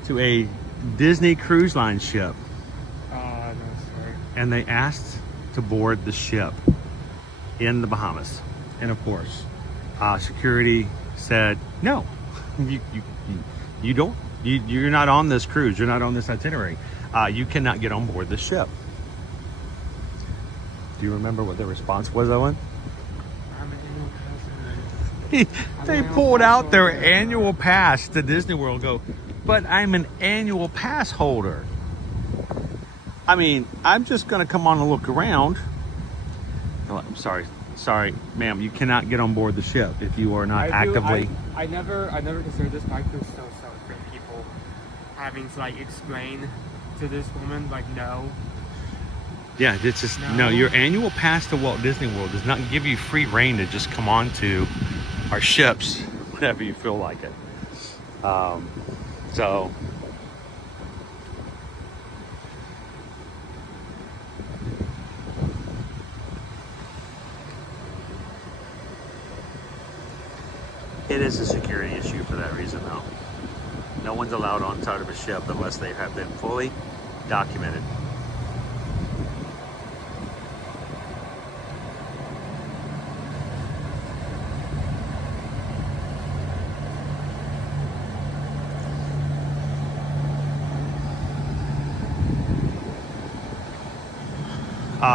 to a Disney Cruise Line ship. No, sir. And they asked to board the ship in the Bahamas. And of course, security said, no. You're not on this cruise. You're not on this itinerary. You cannot get on board the ship. Do you remember what the response was, Owen? I'm an annual pass. They pulled out their annual pass to Disney World. Go, but I'm an annual pass holder. I mean, I'm just going to come on and look around. Oh, I'm sorry, ma'am. You cannot get on board the ship if you are not actively. I never considered this, but I feel so sorry for people having to like explain to this woman like no. Yeah, it's just no. Your annual pass to Walt Disney World does not give you free reign to just come on to our ships whenever you feel like it. So. It is a security issue for that reason, though. No one's allowed on side of a ship unless they have been fully documented.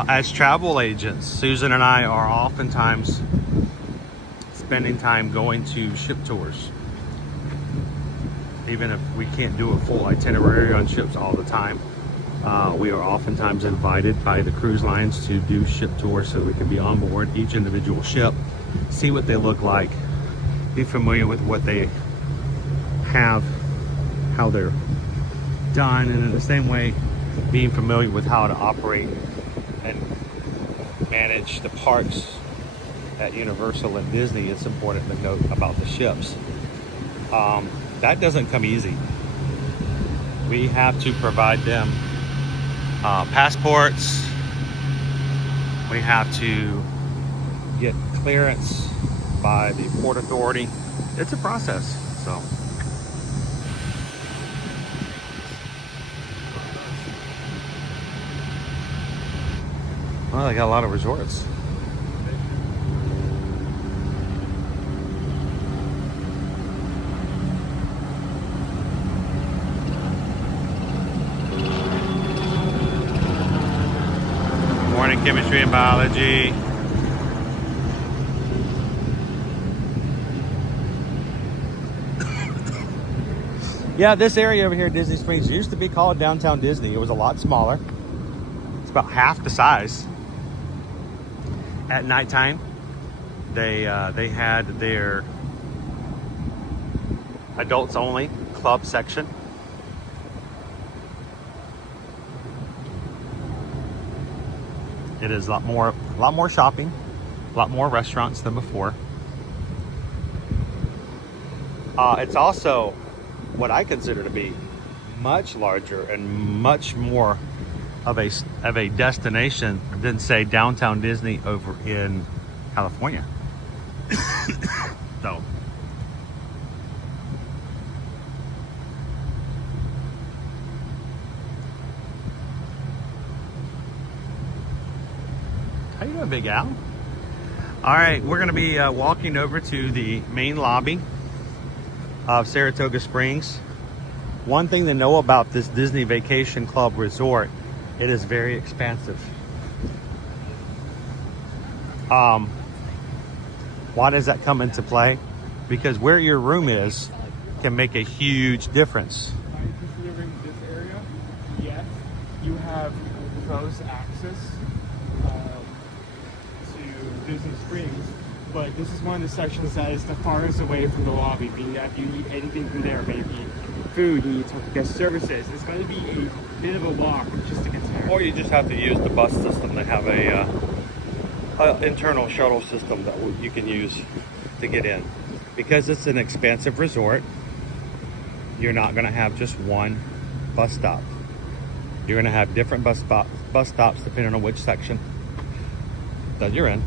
As travel agents, Susan and I are oftentimes spending time going to ship tours. Even if we can't do a full itinerary on ships all the time, we are oftentimes invited by the cruise lines to do ship tours so we can be on board each individual ship, see what they look like, be familiar with what they have, how they're done, and in the same way, being familiar with how to operate and manage the parks at Universal and Disney. It's important to note about the ships. That doesn't come easy. We have to provide them passports. We have to get clearance by the Port Authority. It's a process, so. Well, they got a lot of resorts. Morning, chemistry and biology. Yeah, this area over here at Disney Springs used to be called Downtown Disney. It was a lot smaller. It's about half the size. At nighttime, they had their adults only club section. It is a lot more shopping, a lot more restaurants than before. It's also what I consider to be much larger and much more of a destination than, say, Downtown Disney over in California. So how you doing, Big Al? All right, we're gonna be walking over to the main lobby of Saratoga Springs. One thing to know about this Disney Vacation Club resort, it is very expansive. Why does that come into play? Because where your room is can make a huge difference. By considering this area, yes, you have close access to Disney Springs, but this is one of the sections that is the farthest away from the lobby, meaning that if you need anything from there, maybe food, you need to talk to guest services, it's going to be a bit of a walk just to get there. Or you just have to use the bus system. They have a internal shuttle system that you can use to get in. Because it's an expansive resort, you're not going to have just one bus stop. You're going to have different bus stops depending on which section that you're in.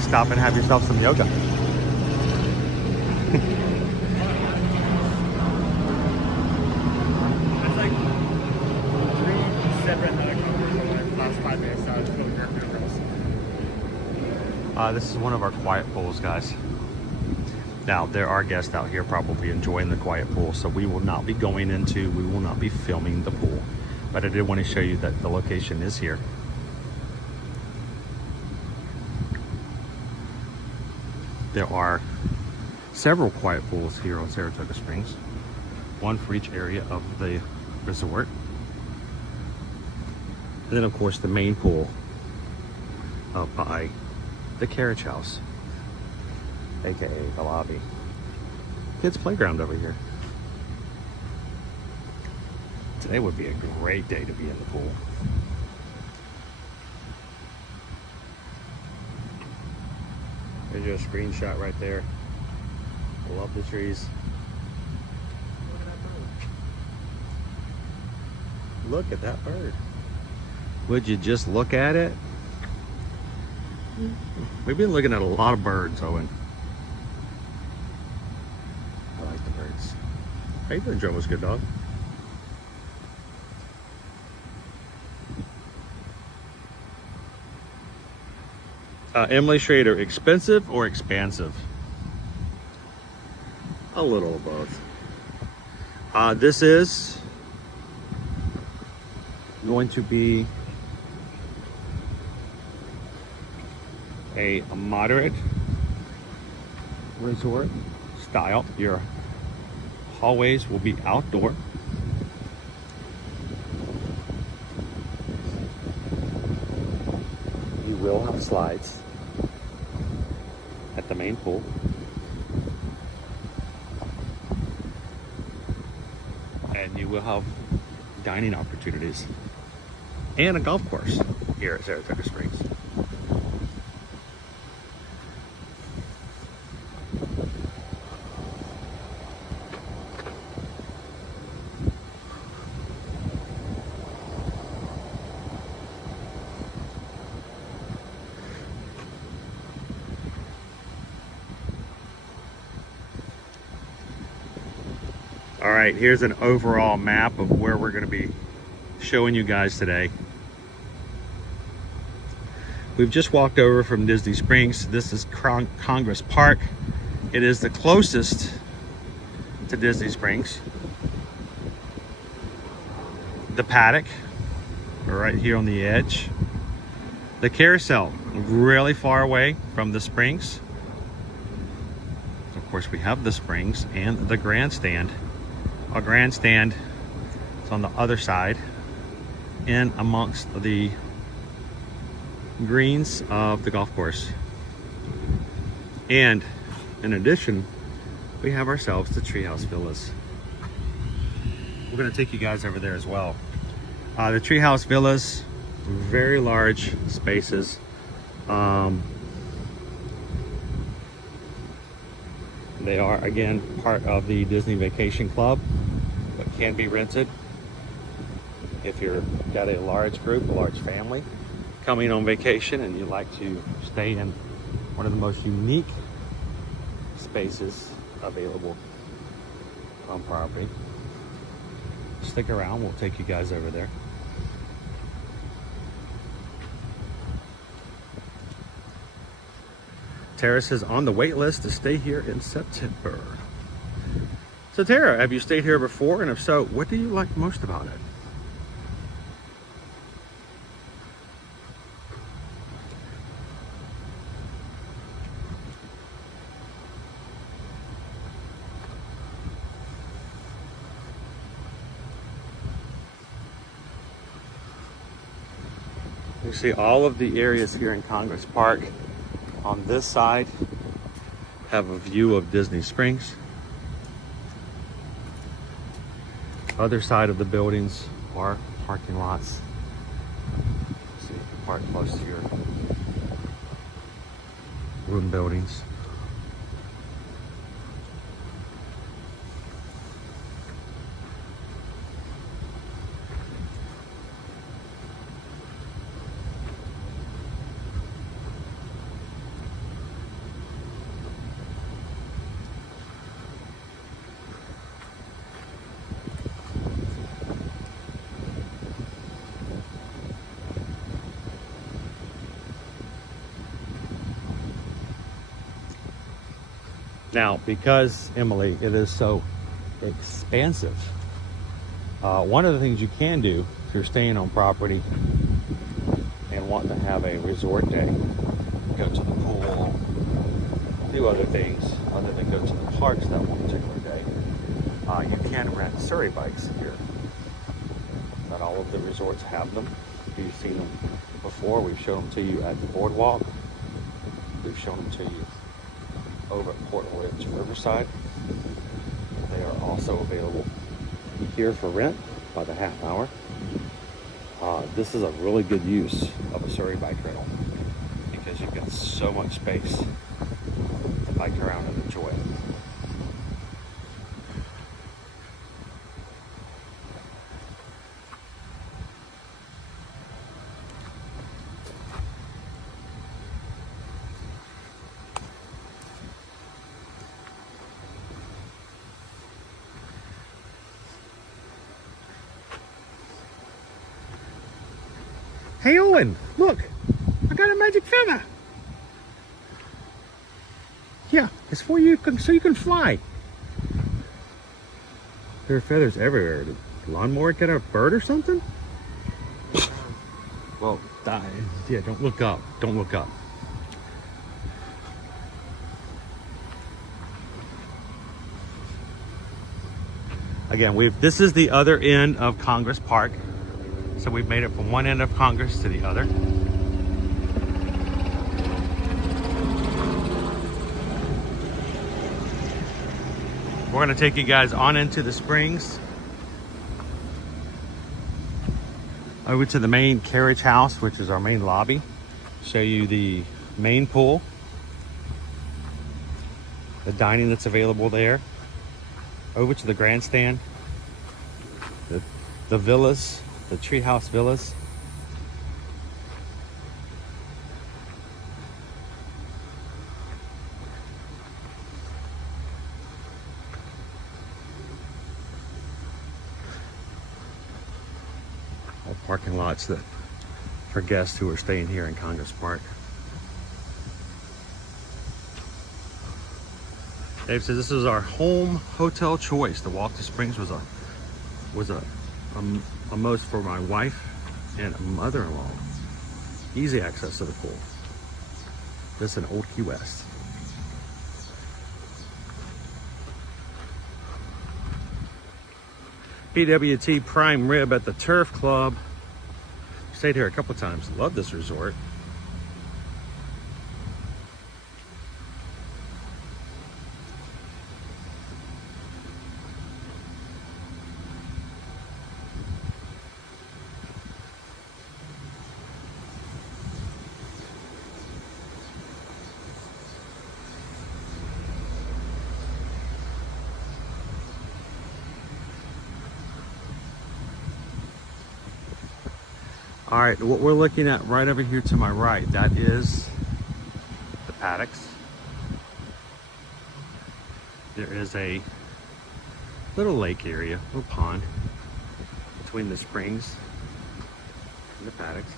Stop and have yourself some yoga. That's like 3 separate helicopters in the last 5 minutes. I was feeling nervous. This is one of our quiet pools, guys. Now, there are guests out here probably enjoying the quiet pool, so we will not be filming the pool. But I did want to show you that the location is here. There are several quiet pools here on Saratoga Springs, one for each area of the resort. And then, of course, the main pool up by the carriage house, aka the lobby. Kids' playground over here. Today would be a great day to be in the pool. There's your screenshot right there. Love the trees. Look at that bird. Would you just look at it? We've been looking at a lot of birds, Owen. I like the birds. How you doing, Joe? Was good, dog? Emily Schrader, expensive or expansive? A little of both. This is going to be a moderate resort style. Your hallways will be outdoor. You will have slides at the main pool. And you will have dining opportunities and a golf course here at Saratoga Springs. All right, here's an overall map of where we're going to be showing you guys today. We've just walked over from Disney Springs. This is Congress Park. It is the closest to Disney Springs. The paddock, right here on the edge. The carousel, really far away from the springs. Of course, we have the springs and the grandstand. Our grandstand is on the other side, in amongst the greens of the golf course. And in addition, we have ourselves the Treehouse Villas. We're going to take you guys over there as well. The Treehouse Villas, very large spaces. They are, again, part of the Disney Vacation Club, but can be rented if you've got a large group, a large family coming on vacation and you like to stay in one of the most unique spaces available on property. Stick around, we'll take you guys over there. Terrace is on the wait list to stay here in September. So Tara, have you stayed here before? And if so, what do you like most about it? You see all of the areas here in Congress Park. On this side, have a view of Disney Springs. Other side of the buildings are parking lots. See, you can park close to your room buildings. Now, because, Emily, it is so expansive, one of the things you can do if you're staying on property and want to have a resort day, go to the pool, do other things other than go to the parks that one particular day, you can rent Surrey bikes here. Not all of the resorts have them. You've seen them before. We've shown them to you at the boardwalk. We've shown them to you over at Port Ridge Riverside. They are also available here for rent by the half hour. This is a really good use of a Surrey bike rental because you've got so much space to bike around and enjoy it. Hey Owen, look, I got a magic feather. Yeah, it's for you, so you can fly. There are feathers everywhere. Did the lawnmower get a bird or something? Well, yeah, don't look up. Don't look up. Again, this is the other end of Congress Park. So we've made it from one end of Congress to the other. We're gonna take you guys on into the springs. Over to the main carriage house, which is our main lobby. Show you the main pool. The dining that's available there. Over to the grandstand. The villas. The Treehouse Villas. All parking lots that for guests who are staying here in Congress Park. Dave says this is our home hotel choice. The walk to Springs was a most for my wife and mother-in-law. Easy access to the pool. This in Old Key West. PWT Prime Rib at the Turf Club. Stayed here a couple times. Love this resort. All right, what we're looking at right over here to my right, that is the paddocks. There is a little lake area, little pond between the springs and the paddocks.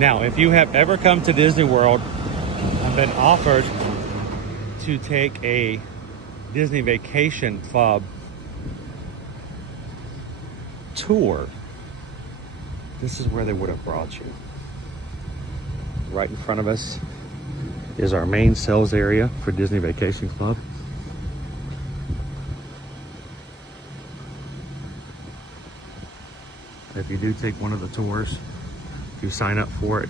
Now, if you have ever come to Disney World and been offered to take a Disney Vacation Club tour, this is where they would have brought you. Right in front of us is our main sales area for Disney Vacation Club. If you do take one of the tours, if you sign up for it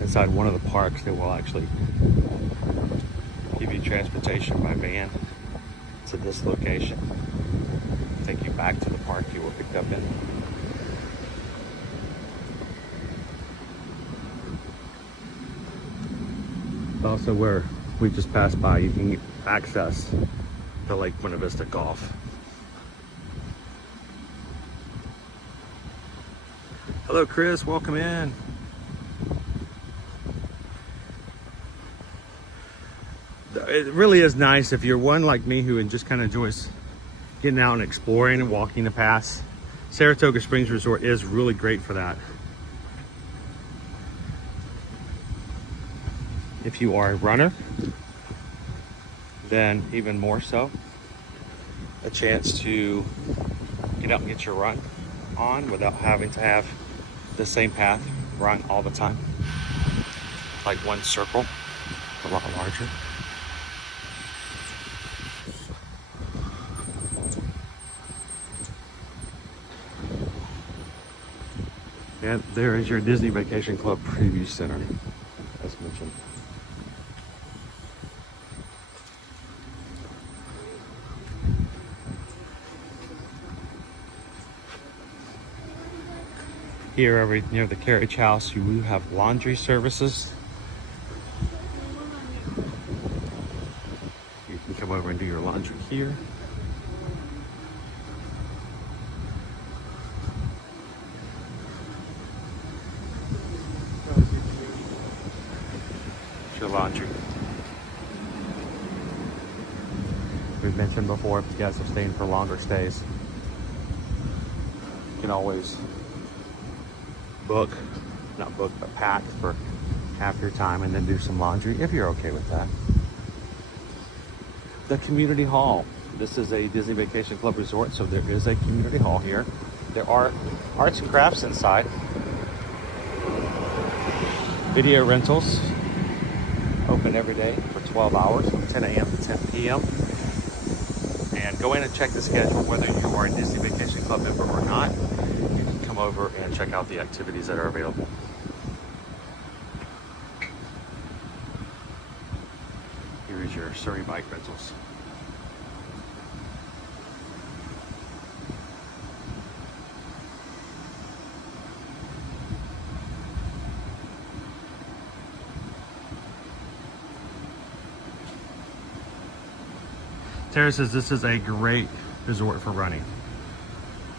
inside one of the parks, they will actually give you transportation by van to this location, take you back to the park you were picked up in. Also, where we just passed by, you can access the Lake Buena Vista Golf. Hello, Chris. Welcome in. It really is nice if you're one like me who just kind of enjoys getting out and exploring and walking the paths. Saratoga Springs Resort is really great for that. If you are a runner, then even more so. A chance to get out and get your run on without having to have the same path run all the time. Like one circle, a lot larger. And there is your Disney Vacation Club Preview Center, as mentioned. Here over near the carriage house, you will have laundry services. You can come over and do your laundry here. Your laundry. We've mentioned before, if you guys are staying for longer stays, you can always pack for half your time and then do some laundry if you're okay with that. The community hall. This is a Disney Vacation Club resort, so there is a community hall here. There are arts and crafts inside. Video rentals open every day for 12 hours from 10 a.m. to 10 p.m. And go in and check the schedule whether you are a Disney Vacation Club member or not. You can come over and check out the activities that are available. Here is your Surrey bike rentals. Tara says this is a great resort for running.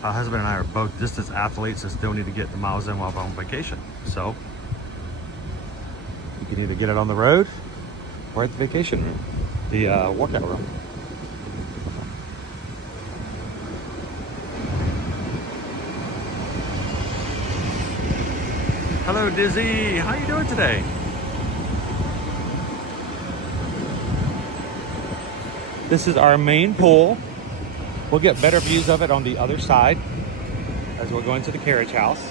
My husband and I are both distance athletes and still need to get the miles in while I'm on vacation. So you can either get it on the road or at the vacation room, the workout room. Hello, Dizzy. How you doing today? This is our main pool. We'll get better views of it on the other side as we're going to the carriage house.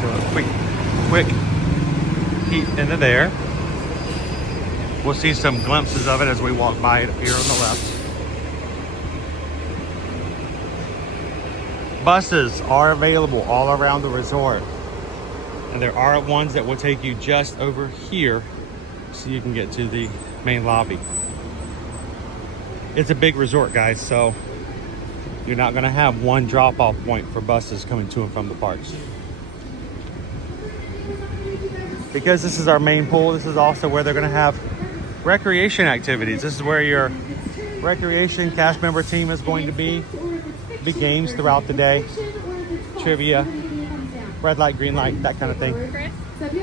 So a quick peek into there. We'll see some glimpses of it as we walk by it up here on the left. Buses are available all around the resort. And there are ones that will take you just over here so you can get to the main lobby. It's a big resort, guys, so you're not gonna have one drop-off point for buses coming to and from the parks. Because this is our main pool, this is also where they're gonna have recreation activities. This is where your recreation cast member team is going to be. Big games throughout the day, trivia, red light, green light, that kind of thing. Chris?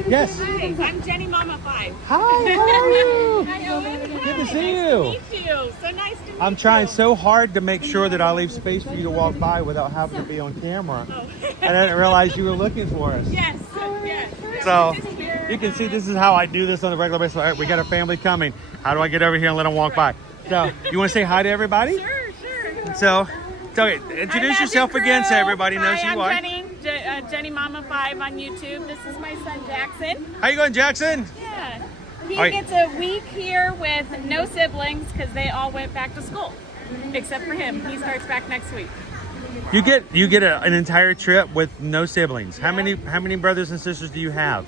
Yes. Hi, I'm Jenny Mama 5. Hi, how are you? Hi, Owen. Good to see Nice you. to meet you. So nice to meet I'm trying you. so hard to make sure that I leave space for you to walk by without having to be on camera. Oh. And I didn't realize you were looking for us. Yes, yes. So Just here. you can see this is how I do this on a regular basis. All right, we got a family coming. How do I get over here and let them walk by? So you want to say hi to everybody? Sure, sure. So introduce yourself again so everybody knows Hi, who you I'm are. Jenny Mama 5 on YouTube. This is my son Jackson. How you going, Jackson? Yeah. He All right. gets a week here with no siblings because they all went back to school. Except for him. He starts back next week. You get an entire trip with no siblings. How many brothers and sisters do you have?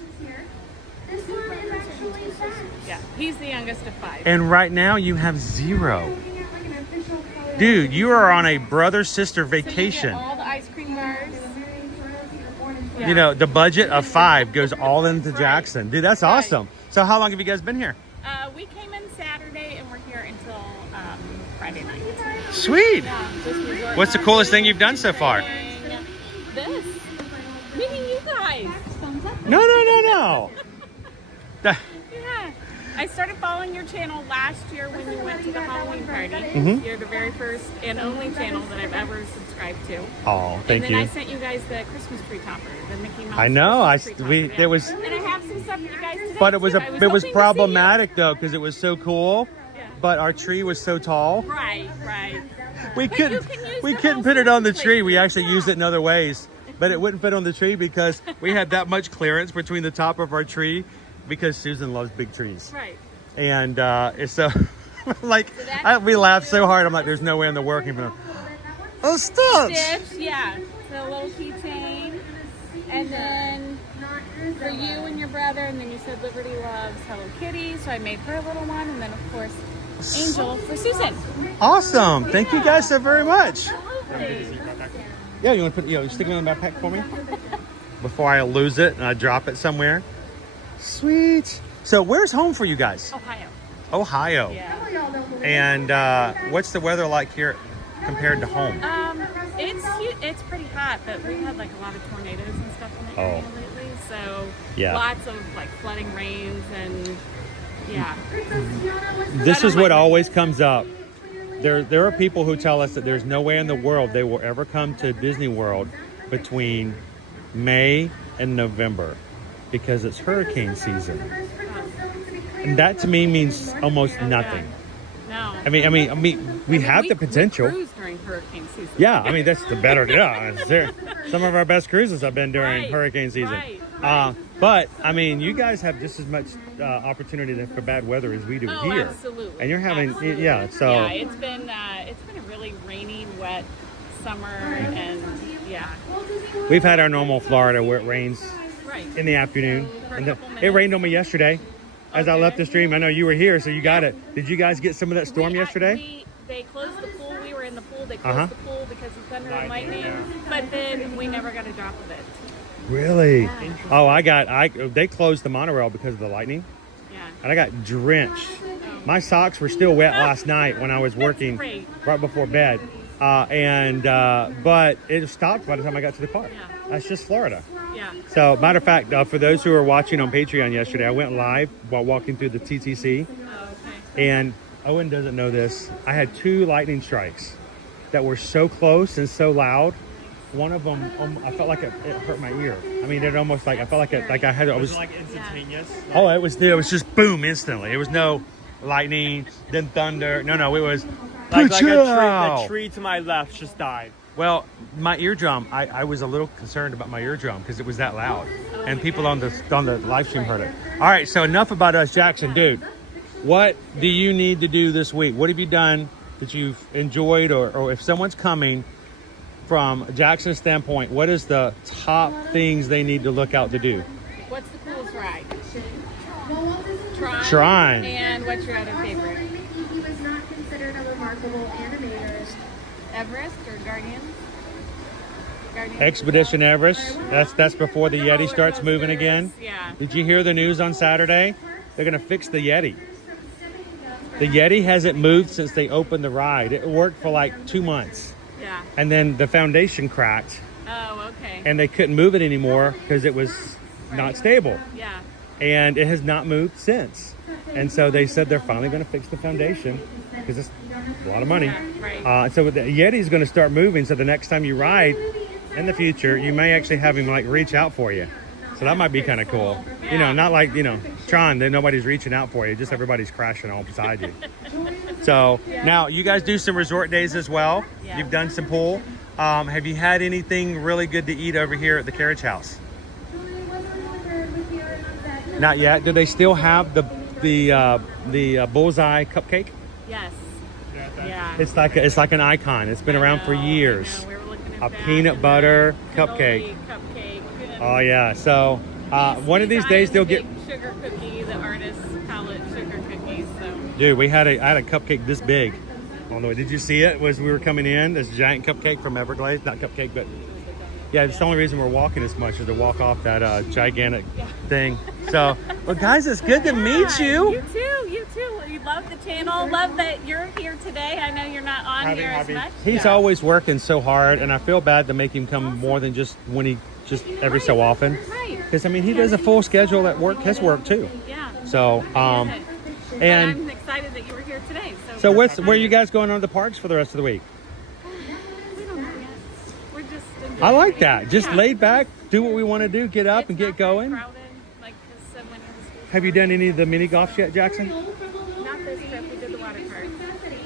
Yeah. He's the youngest of 5. And right now you have 0. Dude, you are on a brother-sister So you vacation. get all the ice cream bars. Yeah. You know, the budget of 5 goes all into Jackson. Dude, that's Right. awesome. So how long have you guys been here? We came in Saturday and we're here until Friday night. Sweet. Yeah, just resort What's the coolest thing you've done so far? This. Meeting you guys. No. Yeah. I started following your channel last year when you went to the Halloween party. Mhm. You're the very first and only channel that I've ever subscribed to. Oh, thank and you. then I sent you guys the Christmas tree topper, the Mickey Mouse. I know. Christmas tree topper, There was, And I have some stuff for you guys today. but it was too. it I was hoping to see problematic though because it was so cool, Yeah. but our tree was so tall. Right. We But couldn't you can use we the couldn't house put it on the places. tree. We actually Yeah. used it in other ways, but it wouldn't fit on the tree because we had that much clearance between the top of our tree because Susan loves big trees. Right. And it's so like So that's we laughed so hard. I'm like, there's no way in the world even. Oh, stop! Dish, yeah. So a little keychain. And then for you and your brother, and then you said Liberty loves Hello Kitty, so I made her a little one, and then of course Angel for Susan. Awesome! Thank you guys so very much. Absolutely. Yeah, you want to stick it in the backpack for me before I lose it and I drop it somewhere. Sweet. So where's home for you guys? Ohio. Yeah. And what's the weather like here compared to home? It's pretty hot, but we've had like a lot of tornadoes and stuff in the area lately. So Yeah. lots of like flooding rains and yeah. This is what always comes up. There are people who tell us that there's no way in the world they will ever come to Disney World between May and November because it's hurricane season. And that to me means almost nothing. No. I mean, we have the potential. We cruise during hurricane season. Yeah, I mean that's the better. Yeah, some of our best cruises have been during Right, hurricane season. right. But I mean, you guys have just as much opportunity for bad weather as we do Oh, here. absolutely. And you're having, Absolutely. yeah. So yeah, it's been a really rainy, wet summer, and yeah. we've had our normal Florida where it rains Right. in the afternoon. For a And couple it minutes. rained on me yesterday. as I left the stream. I know you were here, so you got it. Did you guys get some of that storm yesterday? They closed the pool. We were in the pool. They closed the pool because of thunder and lightning. But then we never got a drop of it. Really? Oh, they closed the monorail because of the lightning. Yeah. And I got drenched. My socks were still wet last night when I was working right before bed. But it stopped by the time I got to the car. Yeah. That's just Florida. Yeah. So, matter of fact, for those who are watching on Patreon yesterday, I went live while walking through the TTC. Oh, okay. And Owen doesn't know this. I had 2 lightning strikes that were so close and so loud. One of them, I felt like it hurt my ear. I mean, it almost like I felt like I was like instantaneous. Oh, it was just boom instantly. It was no lightning, then thunder. No, it was Like the tree to my left just died. Well, my eardrum, I was a little concerned about my eardrum because it was that loud, and people on the live stream heard it. All right, so enough about us, Jackson, dude. What do you need to do this week? What have you done that you've enjoyed, or if someone's coming from Jackson's standpoint, what is the top things they need to look out to do? What's the coolest ride? Shrine. And what's your other favorite? He was not considered a remarkable animator. Everest or Guardians? Expedition Everest. That's before the Yeti starts moving again. Yeah. Did you hear the news on Saturday? They're going to fix the Yeti. The Yeti hasn't moved since they opened the ride. It worked for like 2 months. Yeah. And then the foundation cracked. Oh, okay. And they couldn't move it anymore because it was not stable. Yeah. And it has not moved since. And so they said they're finally going to fix the foundation because it's a lot of money. Yeah, right. So the Yeti is going to start moving. So the next time you ride in the future, you may actually have him like reach out for you. So that might be kind of cool. You know, not like, Tron, that nobody's reaching out for you. Just everybody's crashing all beside you. So now you guys do some resort days as well. Yeah. You've done some pool. Have you had anything really good to eat over here at the Carriage House? Not yet. Do they still have the bullseye cupcake? Yes. Yeah. It's like an icon. It's been around for years. We were looking at A that, peanut and butter the cupcake. cupcake. Oh yeah. So one of these days they'll get. Sugar cookie, the artist's palette sugar cookies. So. Dude, I had a cupcake this big on the way. Did you see it? As we were coming in, this giant cupcake from Everglades. Not cupcake, but yeah. It's the only reason we're walking as much is to walk off that gigantic thing. So, well, guys, it's good to meet you. You too. You love the channel. Love that you're here today. I know you're not on here as much. He's always working so hard, and I feel bad to make him come more than just every so often. Right. Because I mean, he does a full schedule at work, his work too. Yeah. So, But and I'm excited that you were here today. so where are you guys going on to the parks for the rest of the week? We don't know yet. We're just enjoying I like it. that. Just Yeah. laid back, do what we want to do, get up and get going. Crowded, like this, when it was Have you done any of the mini golfs yet, Jackson? not this trip. We did the water park.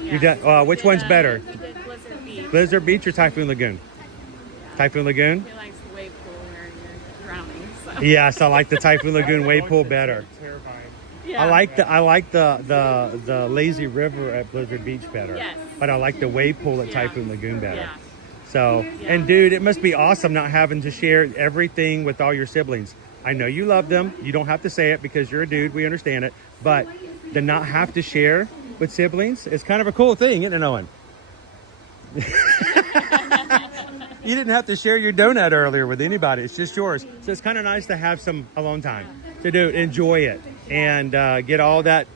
You done? Which one's better? We did Blizzard Beach. Blizzard Beach or Typhoon Lagoon? Typhoon Lagoon? He likes the wave pool where you're drowning. So. Yes, I like the Typhoon Lagoon wave pool better. Terrifying. Yeah. I like the lazy river at Blizzard Beach better. Yes. But I like the wave pool at Yeah. Typhoon Lagoon better. Yeah. So, and dude, it must be awesome not having to share everything with all your siblings. I know you love them. You don't have to say it because you're a dude. We understand it. But to not have to share with siblings is kind of a cool thing, isn't it, Owen? You didn't have to share your donut earlier with anybody. It's just yours. So it's kind of nice to have some alone time. So, dude, enjoy it and get all that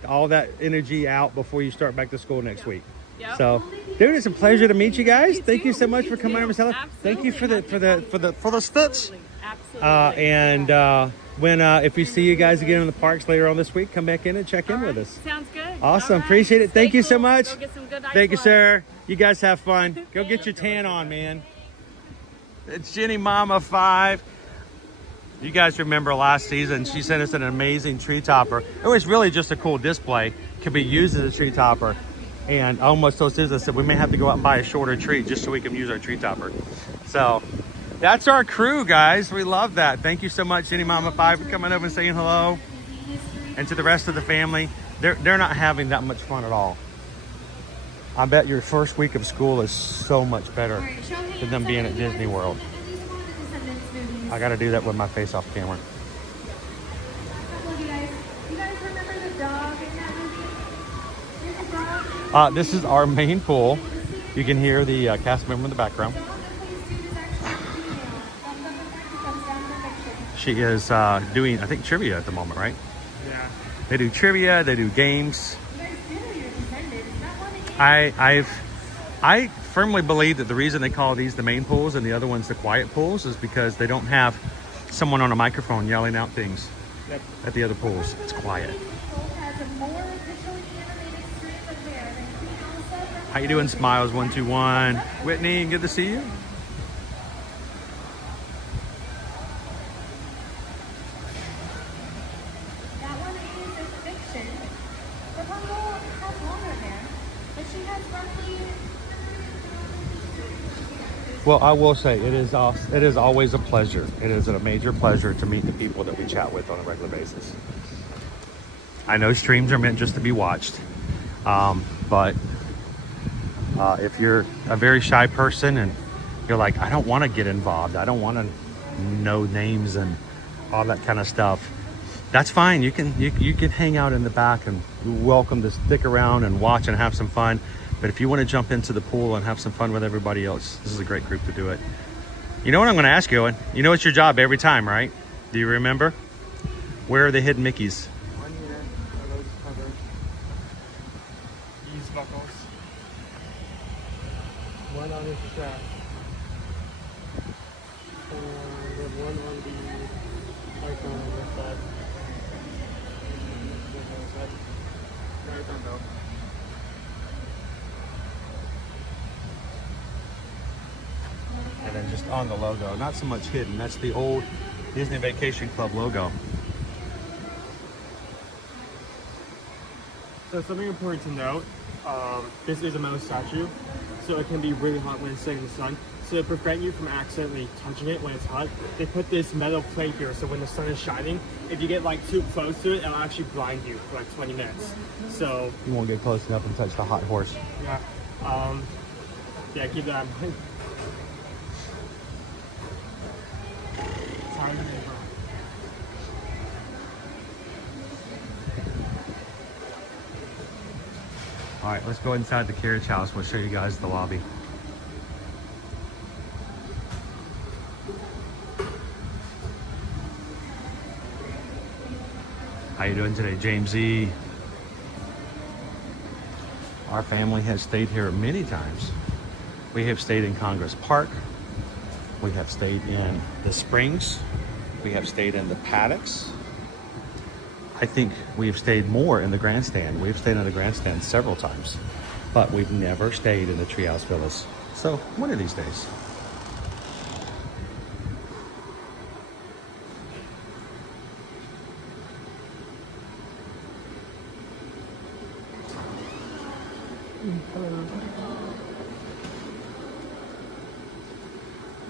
energy out before you start back to school next week. Yep. So, dude, it's a pleasure to meet you guys. Thank you so much for coming over and telling. Absolutely. Thank you for the stitch. Absolutely. When if we see you guys again in the parks later on this week, come back in and check in with us. Sounds good. Awesome. All right. Appreciate it. Thank Stay you so cool. much. Go get some good ice Thank you, water. sir. You guys have fun. Go get your tan on, man. It's Jenny Mama 5. You guys remember last season, she sent us an amazing tree topper. It was really just a cool display. Could be used as a tree topper. And I almost told Susan, I said, we may have to go out and buy a shorter tree just so we can use our tree topper. So that's our crew, guys. We love that. Thank you so much, Jenny Mama 5, for coming over and saying hello. And to the rest of the family, they're not having that much fun at all. I bet your first week of school is so much better than them being at Disney World. I got to do that with my face off camera. You guys remember the This is our main pool. You can hear the cast member in the background. She is doing, I think, trivia at the moment, right? Yeah. They do trivia, they do games. I firmly believe that the reason they call these the main pools and the other ones the quiet pools is because they don't have someone on a microphone yelling out things at the other pools. It's quiet. How you doing, Smiles 121? Whitney, good to see you. That one is a fiction. The bundle has longer hair, but she has roughly. Well, I will say it is always a pleasure. It is a major pleasure to meet the people that we chat with on a regular basis. I know streams are meant just to be watched, but if you're a very shy person and you're like, I don't want to get involved, I don't want to know names and all that kind of stuff, that's fine. You can hang out in the back, and you're welcome to stick around and watch and have some fun. But if you want to jump into the pool and have some fun with everybody else, this is a great group to do it. You know what I'm going to ask you, Owen? You know it's your job every time, right? Do you remember? Where are the hidden Mickeys? One here. Are those covered? These buckles. One on his strap. And then one on the icon on this side. Right on though. And then just on the logo, not so much hidden. That's the old Disney Vacation Club logo. So something important to note, this is a metal statue, so it can be really hot when it's sitting in the sun. So to prevent you from accidentally touching it when it's hot, they put this metal plate here, so when the sun is shining, if you get like too close to it, it'll actually blind you for like 20 minutes. So You won't get close enough and touch the hot horse. yeah, yeah, keep that in mind. Time to move on. All right, let's go inside the carriage house. We'll show you guys the lobby. How you doing today, James E? Our family has stayed here many times. We have stayed in Congress Park. We have stayed in the Springs. We have stayed in the Paddocks. I think we've stayed more in the grandstand. We've stayed in the grandstand several times, but we've never stayed in the Treehouse Villas. So one of these days.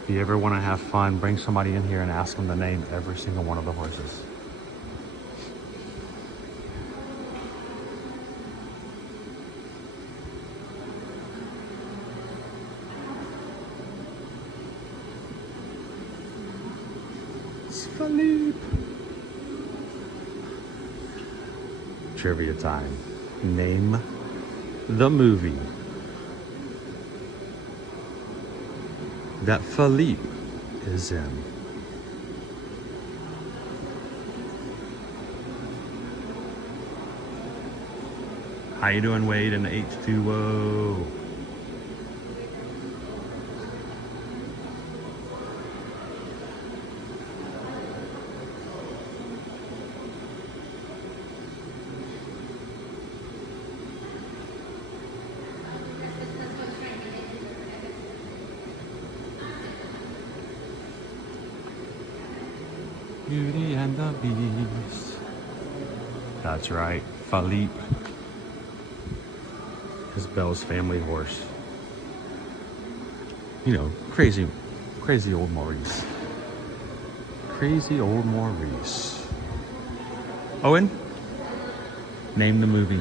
If you ever want to have fun, bring somebody in here and ask them to name every single one of the horses. Philippe. Trivia time. Name the movie that Philippe is in. How you doing, Wade, in the H2O? Beauty and the Beast. That's right, Philippe is Belle's family horse. You know, crazy old Maurice. Crazy old Maurice. Owen, name the movie.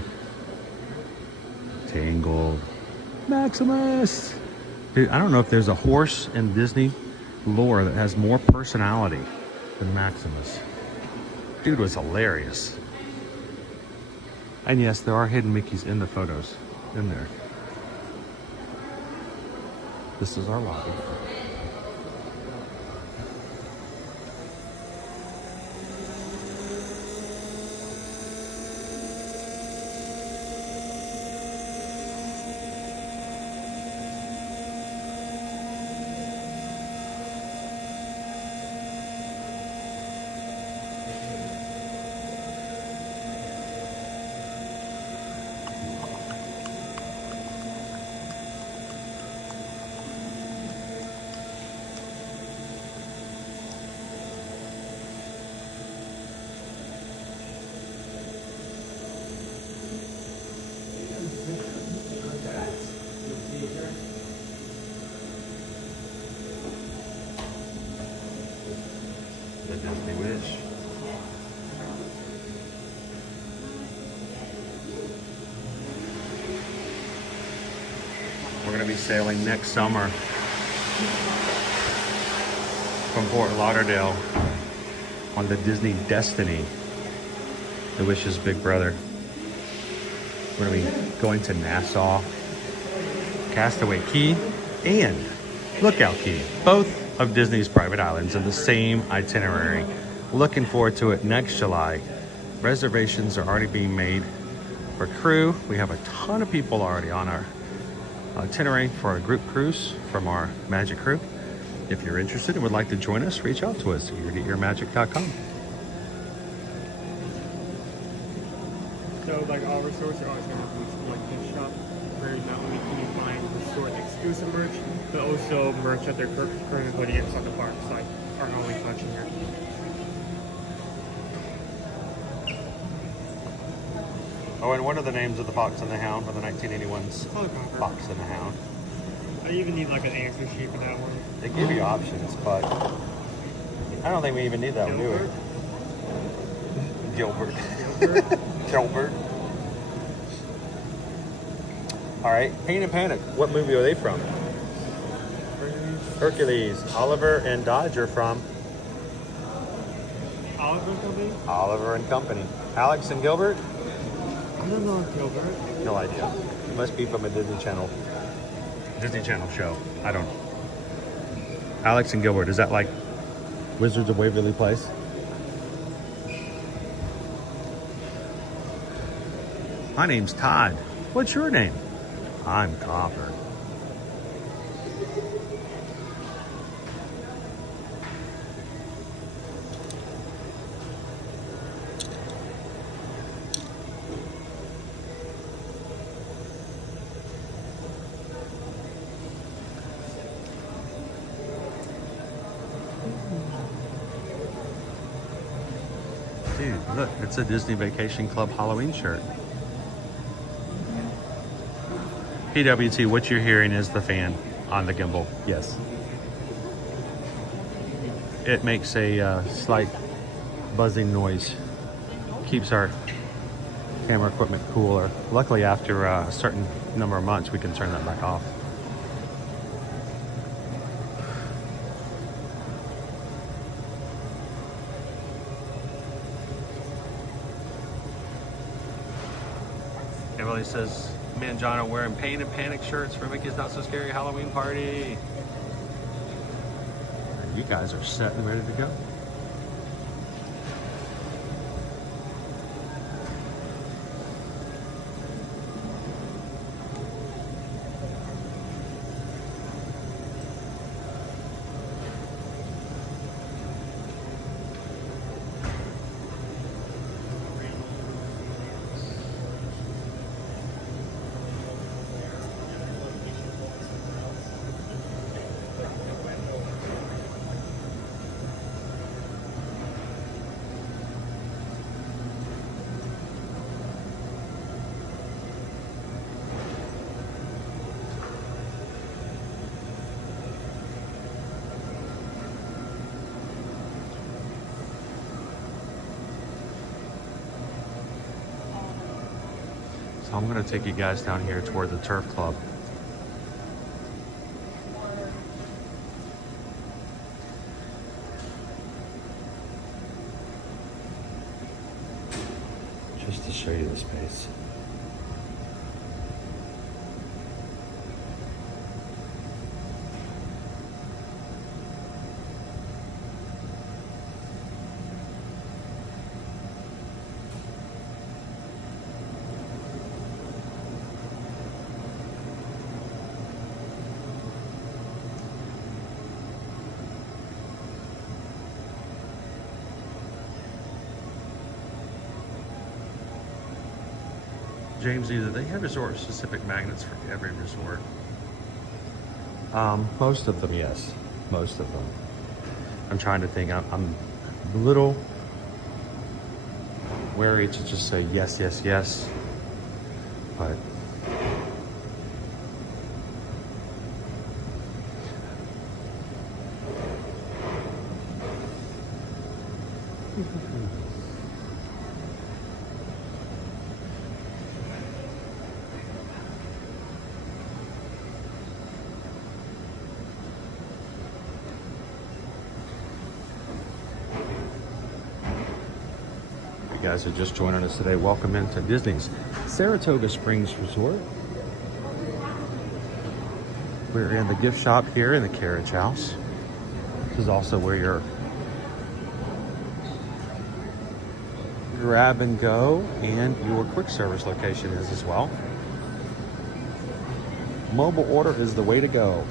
Tangled. Maximus. Dude, I don't know if there's a horse in Disney lore that has more personality than Maximus. Dude was hilarious. And yes, there are hidden Mickeys in the photos. in there. This is our lobby. The Disney Wish. We're going to be sailing next summer from Fort Lauderdale on the Disney Destiny, the Wish's big brother. We're going to be going to Nassau, Castaway Key, and Lookout Key, both of Disney's private islands in the same itinerary. Looking forward to it next July. Reservations are already being made for crew. We have a ton of people already on our itinerary for a group cruise from our Magic crew. If you're interested and would like to join us, reach out to us at eartoearmagic.com. So like all resorts are always going to have like gift shop where not only can you find resort exclusive merch, but also merch that they're currently putting inside the parks, like our only collection here. Oh, and what are the names of the Fox and the Hound for the 1981's Helicopter. Fox and the Hound? I even need like an answer sheet for that one. They give you options, but I don't think we even need that one, do we? Gilbert. Gilbert. All right, Pain and Panic. What movie are they from? Hercules. Oliver and Dodge are from Oliver Company? Oliver and Company. Alex and Gilbert? I don't know Gilbert. No idea. It must be from a Disney Channel show. I don't know. Alex and Gilbert, is that like Wizards of Waverly Place? My name's Todd. What's your name? I'm Copper. Dude, look, it's a Disney Vacation Club Halloween shirt. PWT, what you're hearing is the fan on the gimbal. Yes. It makes a slight buzzing noise. Keeps our camera equipment cooler. Luckily, after a certain number of months, we can turn that back off. Emily says, me and John are wearing Pain and Panic shirts for Mickey's Not So Scary Halloween Party. And you guys are set and ready to go. So I'm going to take you guys down here toward the Turf Club. Just to show you the space. James, do they have resort-specific magnets for every resort? Most of them, yes. Most of them. I'm trying to think. I'm a little wary to just say yes, yes, yes. But you guys are just joining us today, welcome into Disney's Saratoga Springs Resort. We're in the gift shop here in the carriage house. This is also where your grab and go and your quick service location is as well. Mobile order is the way to go.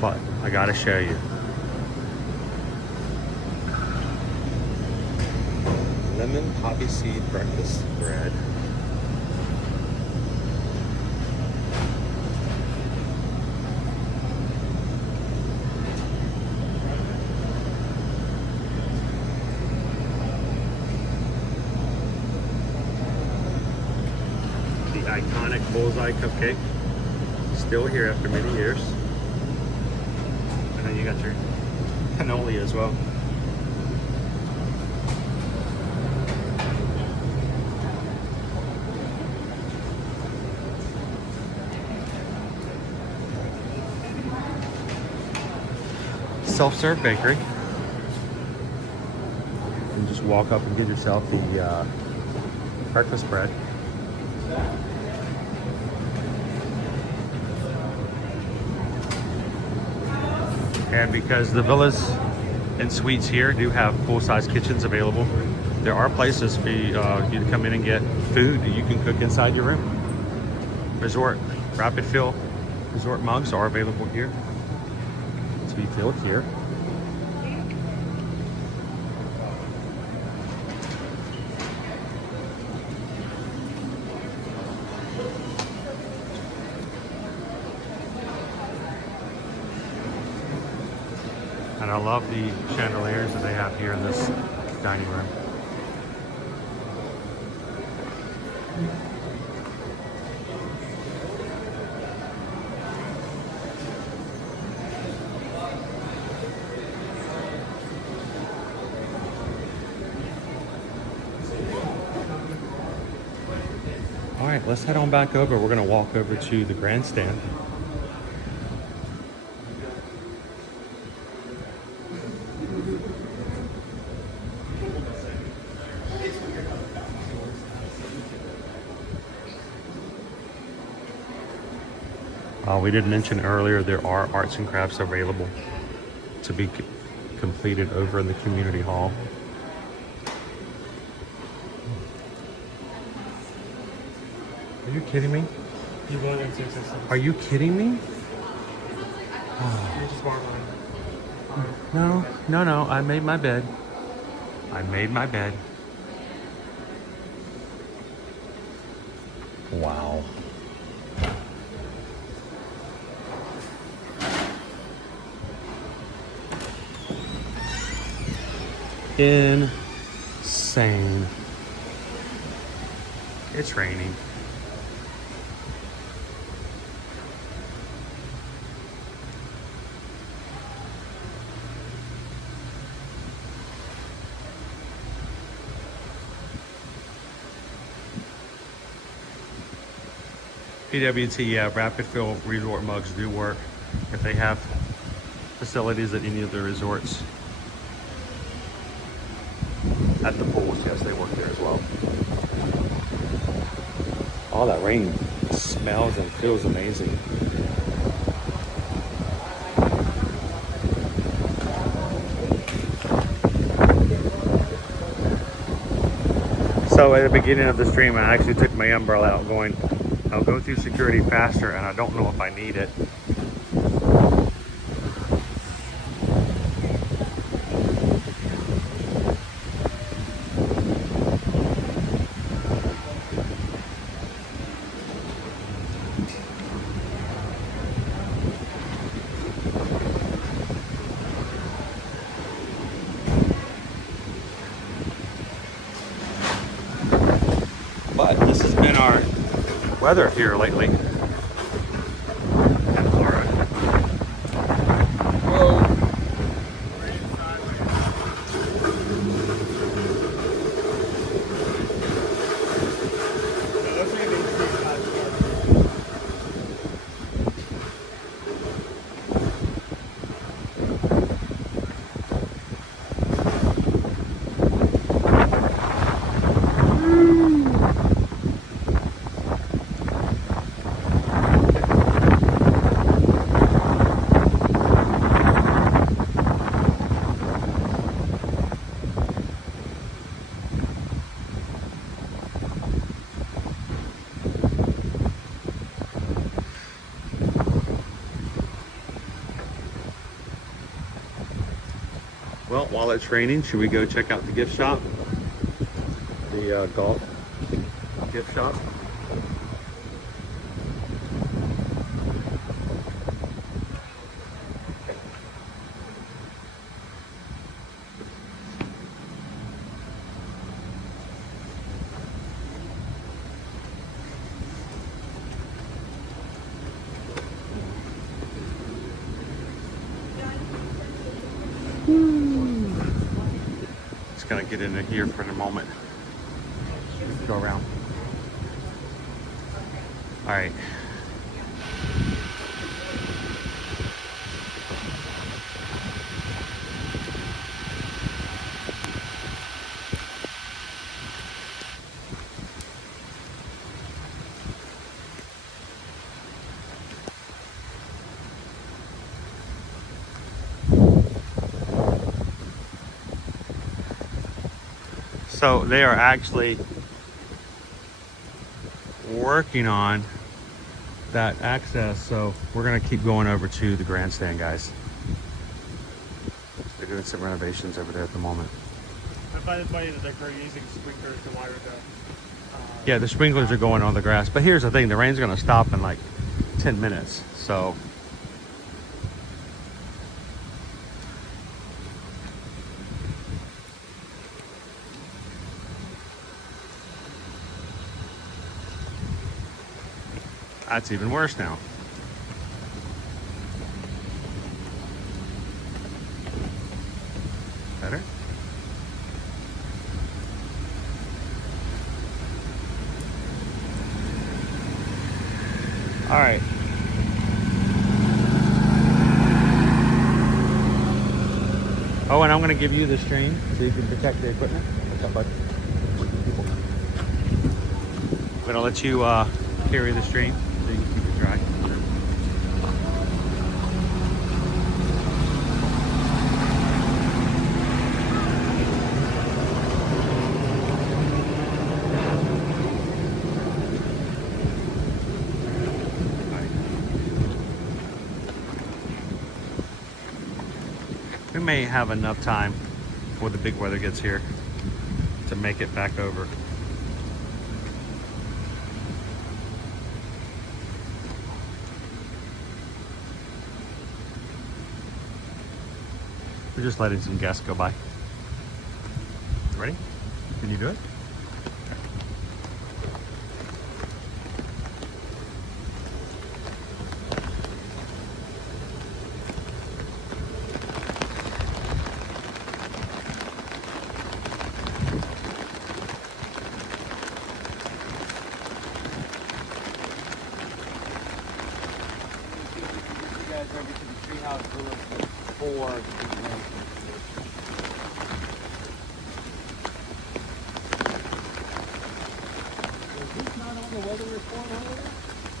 But I gotta show you. Lemon poppy seed breakfast bread. The iconic bullseye cupcake. Still here after many years. And then you got your cannoli as well. Self-serve bakery. You just walk up and get yourself the breakfast bread. And because the villas and suites here do have full-size kitchens available, there are places for you to come in and get food that you can cook inside your room. Resort rapid fill resort mugs are available here to be filled here. And I love the chandeliers that they have here in this dining room. All right, let's head on back over. We're gonna walk over to the grandstand. We did mention earlier there are arts and crafts available to be completed over in the community hall. Are you kidding me? You want into existence. Are you kidding me? You just want mine. No. I made my bed. I made my bed. Wow. Insane. It's raining. PWT, yeah, rapid fill resort mugs do work if they have facilities at any of the resorts. At the pools, yes, they work there as well. All that rain smells and feels amazing. So at the beginning of the stream, I actually took my umbrella out going, I'll go through security faster, and I don't know if I need it. weather here lately in Florida. Well, while it's raining, should we go check out the gift shop? The golf gift shop? Just gonna get into here for a moment. Go around. All right. So they are actually working on that access, so we're gonna keep going over to the grandstand, guys. They're doing some renovations over there at the moment. I find it funny that they're using sprinklers to water the. Yeah, the sprinklers are going on the grass, but here's the thing, the rain's gonna stop in like 10 minutes, so. That's even worse now. Better? All right. Oh, and I'm gonna give you the string so you can protect the equipment. What's up, bud? I'm gonna let you carry the string so you can keep it dry. We may have enough time before the big weather gets here to make it back over. We're just letting some guests go by. Ready? Can you do it?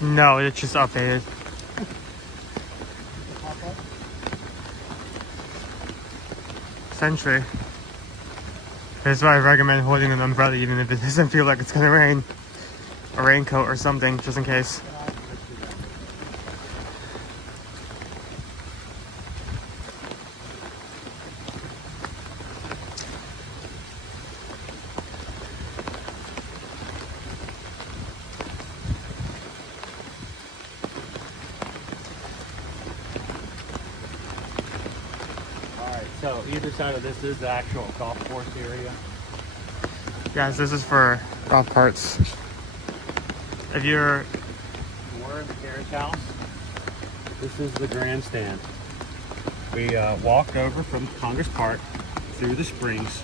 No, it's just updated. Essentially. That's why I recommend holding an umbrella even if it doesn't feel like it's gonna rain. A raincoat or something, just in case. So either side of this is the actual golf course area. Guys, this is for golf carts. If you're We're in the carriage house. This is the grandstand. We walked over from Congress Park through the springs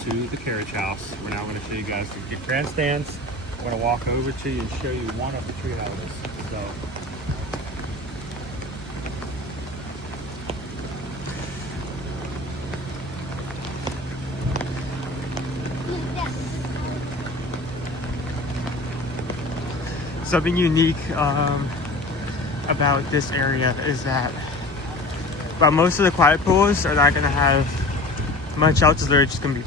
to the carriage house. We're now going to show you guys the grandstands. I'm going to walk over to you and show you one of the tree houses. So. something unique about this area is that most of the quiet pools are not going to have much else. They're just going to be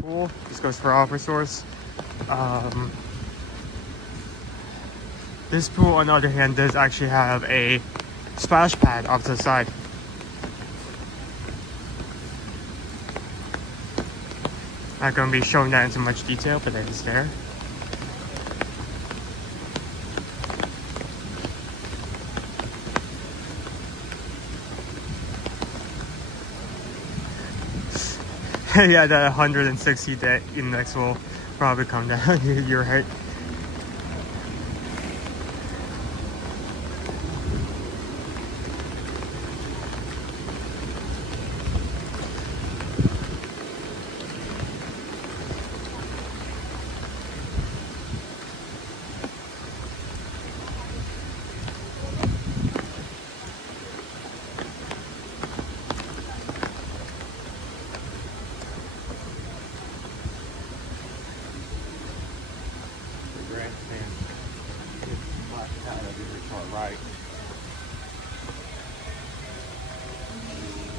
pool. This goes for all resorts. This pool, on the other hand, does actually have a splash pad off to the side. Not going to be showing that in so much detail, but it is there. Yeah, the 160 day index will probably come down. You're right.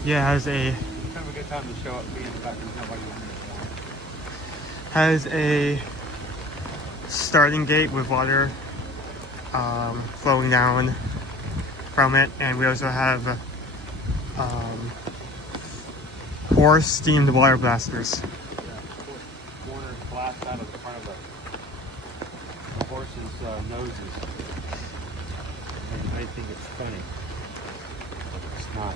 Yeah, has a Kind of a good time to show up, be in the back and tell what you want. has a starting gate with water flowing down from it, and we also have horse steamed water blasters. Yeah, of course, water blast out of the front of the horse's noses. And you might think it's funny, but it's not.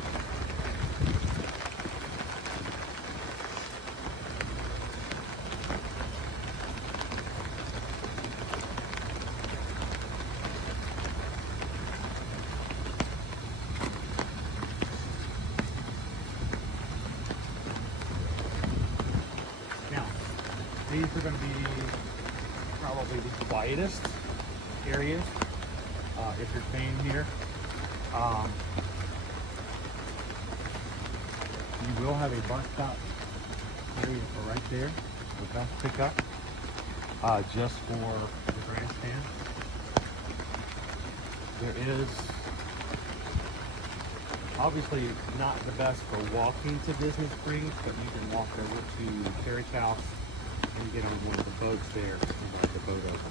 These are going to be probably the quietest areas if you're staying here. You will have a bus stop area right there, the bus pickup, just for the grandstand. There is obviously not the best for walking to Disney Springs, but you can walk over to the carriage house and get on one of the boats there and ride the boat over.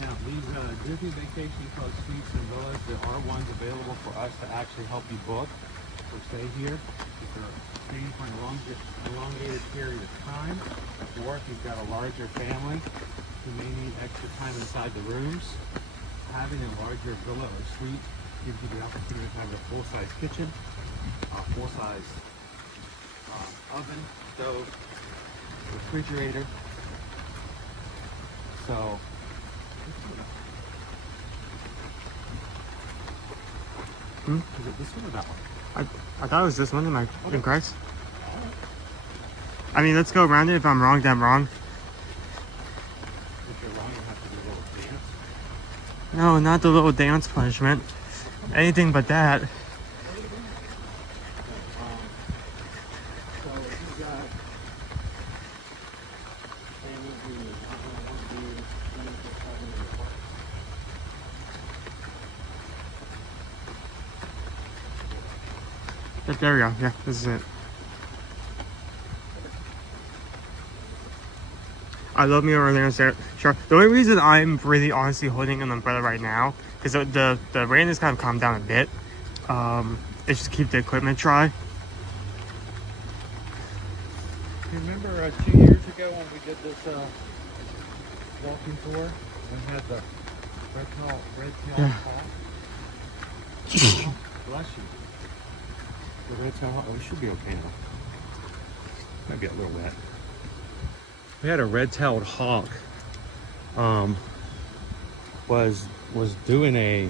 Now, these Disney Vacation Club suites and villas, there are ones available for us to actually help you book or stay here if you're staying for an elongated period of time, or if you've got a larger family who may need extra time inside the rooms. Having a larger villa or suite gives you the opportunity to have a full-size kitchen, a full-size oven, stove, refrigerator. So, is it this one or that one? I thought it was this one. Am I incorrect? I mean, let's go around it. If I'm wrong, then I'm wrong. If you're wrong, you have to do a little dance. No, not the little dance punishment. Anything but that. So you've got family who want to do There we go. Yeah, this is it. I love me Orlando Sure. The only reason I'm really honestly holding an umbrella right now, because the rain has kind of calmed down a bit, It's just keep the equipment dry. Remember 2 years ago when we did this walking tour and had the red-tailed hawk? Bless you. The red-tailed hawk. Oh, we should be okay now. Might be a little wet. We had a red-tailed hawk. Was doing a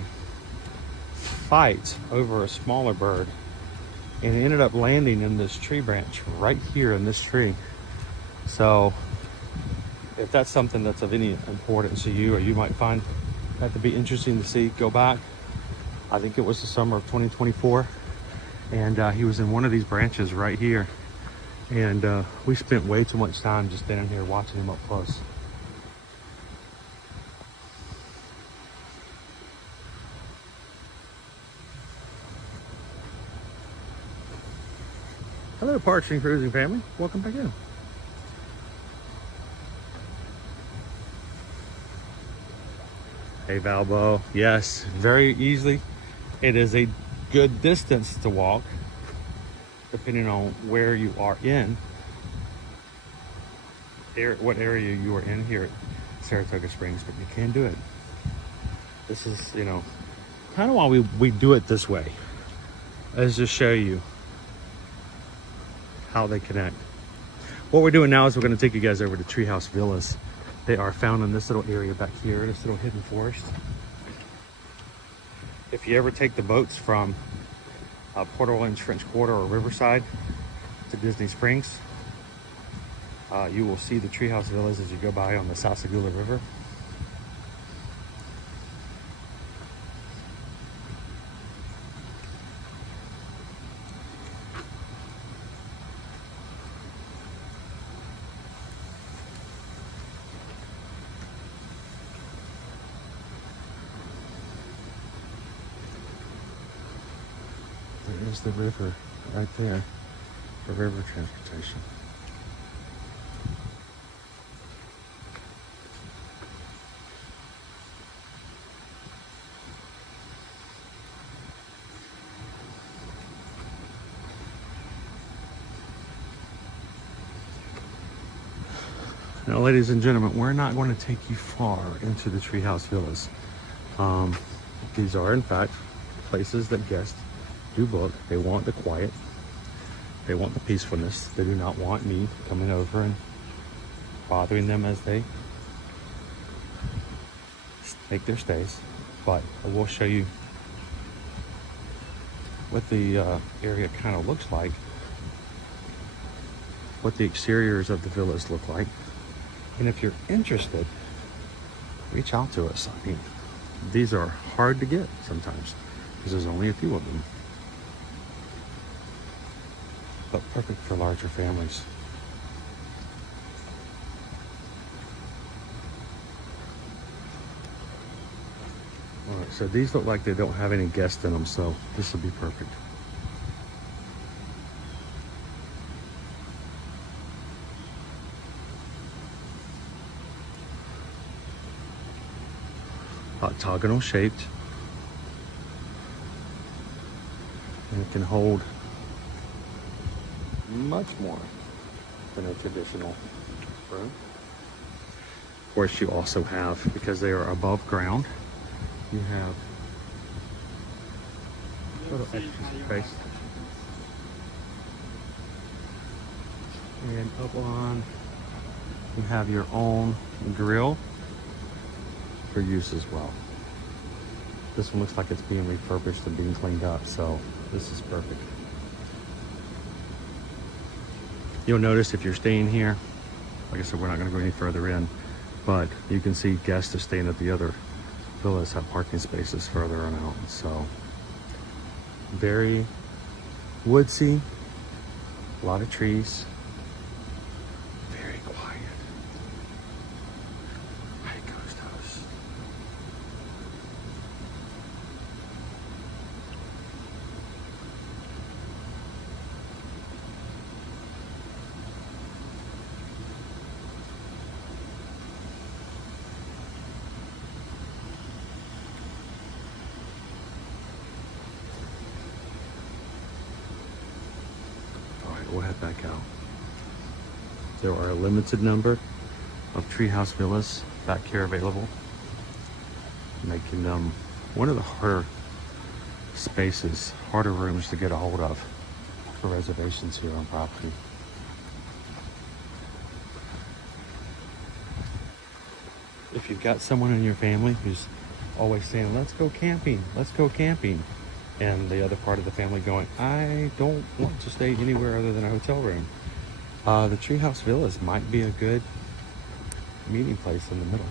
fight over a smaller bird, and it ended up landing in this tree branch right here in this tree. So if that's something that's of any importance to you, or you might find that to be interesting to see, go back. I think it was the summer of 2024, and he was in one of these branches right here, and we spent way too much time just standing here watching him up close. Hello, Parks and Cruising family. Welcome back in. Hey, Valbo. Yes, very easily. It is a good distance to walk, depending on where you are in, what area you are in here at Saratoga Springs, but you can do it. This is, you know, kind of why we do it this way, is to show you how they connect. What we're doing now is we're going to take you guys over to Treehouse Villas. They are found in this little area back here, this little hidden forest. If you ever take the boats from Port Orleans, French Quarter, or Riverside to Disney Springs, you will see the Treehouse Villas as you go by on the Sasagula River. There's the river right there for river transportation. Now, ladies and gentlemen, we're not going to take you far into the Treehouse Villas. These are, in fact, places that guests do book. They want the quiet. They want the peacefulness. They do not want me coming over and bothering them as they make their stays. But I will show you what the area kind of looks like, what the exteriors of the villas look like. And if you're interested, reach out to us. I mean, these are hard to get sometimes because there's only a few of them. But perfect for larger families. All right, so these look like they don't have any guests in them, so this will be perfect. Octagonal shaped, and it can hold much more than a traditional room. Of course, you also have, because they are above ground, you have a little extra space. And up on, you have your own grill for use as well. This one looks like it's being refurbished and being cleaned up, so this is perfect. You'll notice if you're staying here, like I said, we're not going to go any further in, but you can see guests are staying at the other villas have parking spaces further on out. So very woodsy, a lot of trees, very quiet. Hi, Ghost House. right back out. There are a limited number of treehouse villas back here available, making them one of the harder spaces, harder rooms to get a hold of for reservations here on property. If you've got someone in your family who's always saying, let's go camping, and the other part of the family going, I don't want to stay anywhere other than a hotel room, the treehouse villas might be a good meeting place in the middle.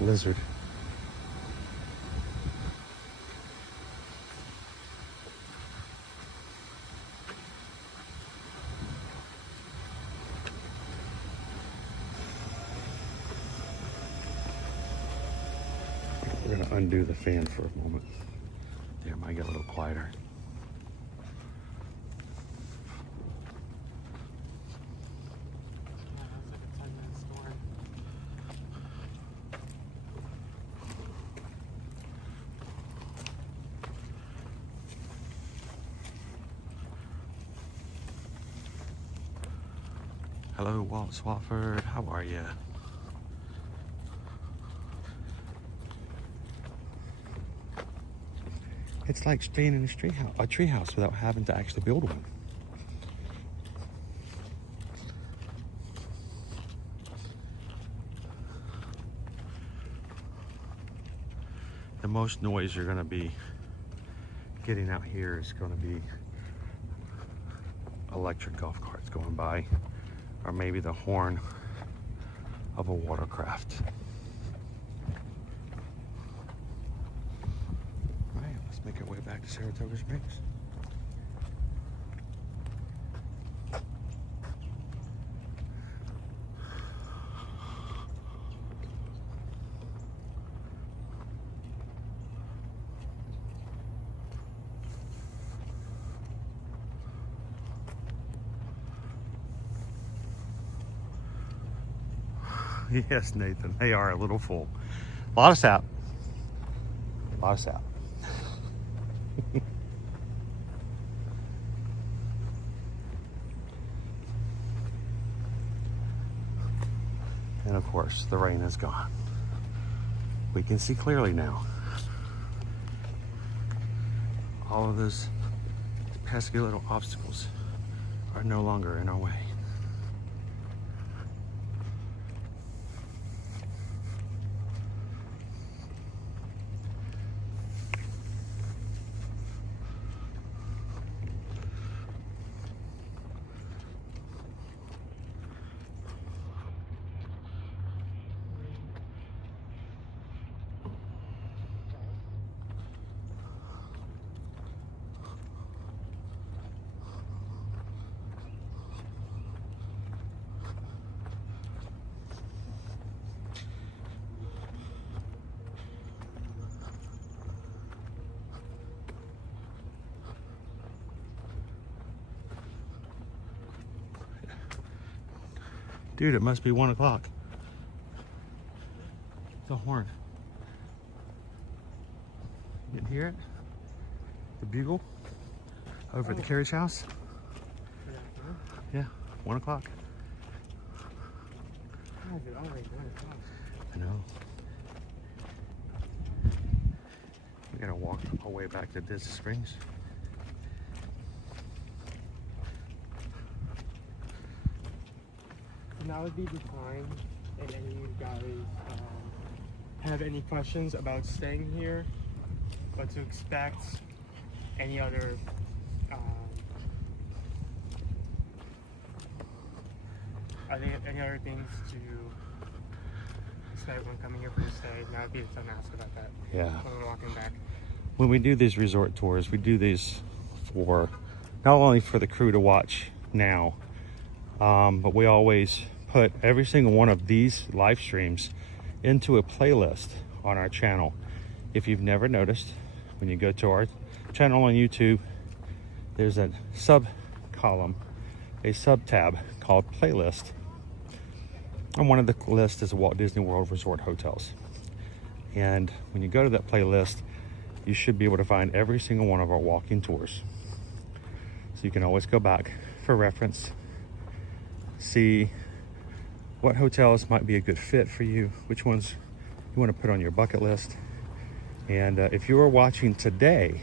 Lizard. We're gonna undo the fan for a moment. There, might get a little quieter. Hello, Walt Swafford. How are you? It's like staying in a tree house without having to actually build one. The most noise you're going to be getting out here is going to be electric golf carts going by, or maybe the horn of a watercraft. All right, let's make our way back to Saratoga Springs. Yes, Nathan, they are a little full. A lot of sap. A lot of sap. And of course, the rain is gone. We can see clearly now. All of those pesky little obstacles are no longer in our way. Dude, it must be 1 o'clock. The horn. You can hear it? The bugle over at the carriage house. Yeah, 1 o'clock. I know. We gotta walk our way back to Disney Springs. That would be the time, and any of you guys have any questions about staying here, what to expect, any other any other things to expect when coming here for the stay, that would be the time to ask about that. Yeah. When we're walking back. When we do these resort tours, we do these for not only for the crew to watch now, but we always put every single one of these live streams into a playlist on our channel. If you've never noticed, when you go to our channel on YouTube, there's a sub column, a sub tab called playlist. on one of the lists is Walt Disney World Resort hotels. And when you go to that playlist, you should be able to find every single one of our walking tours. So you can always go back for reference, see what hotels might be a good fit for you, which ones you want to put on your bucket list. And if you are watching today,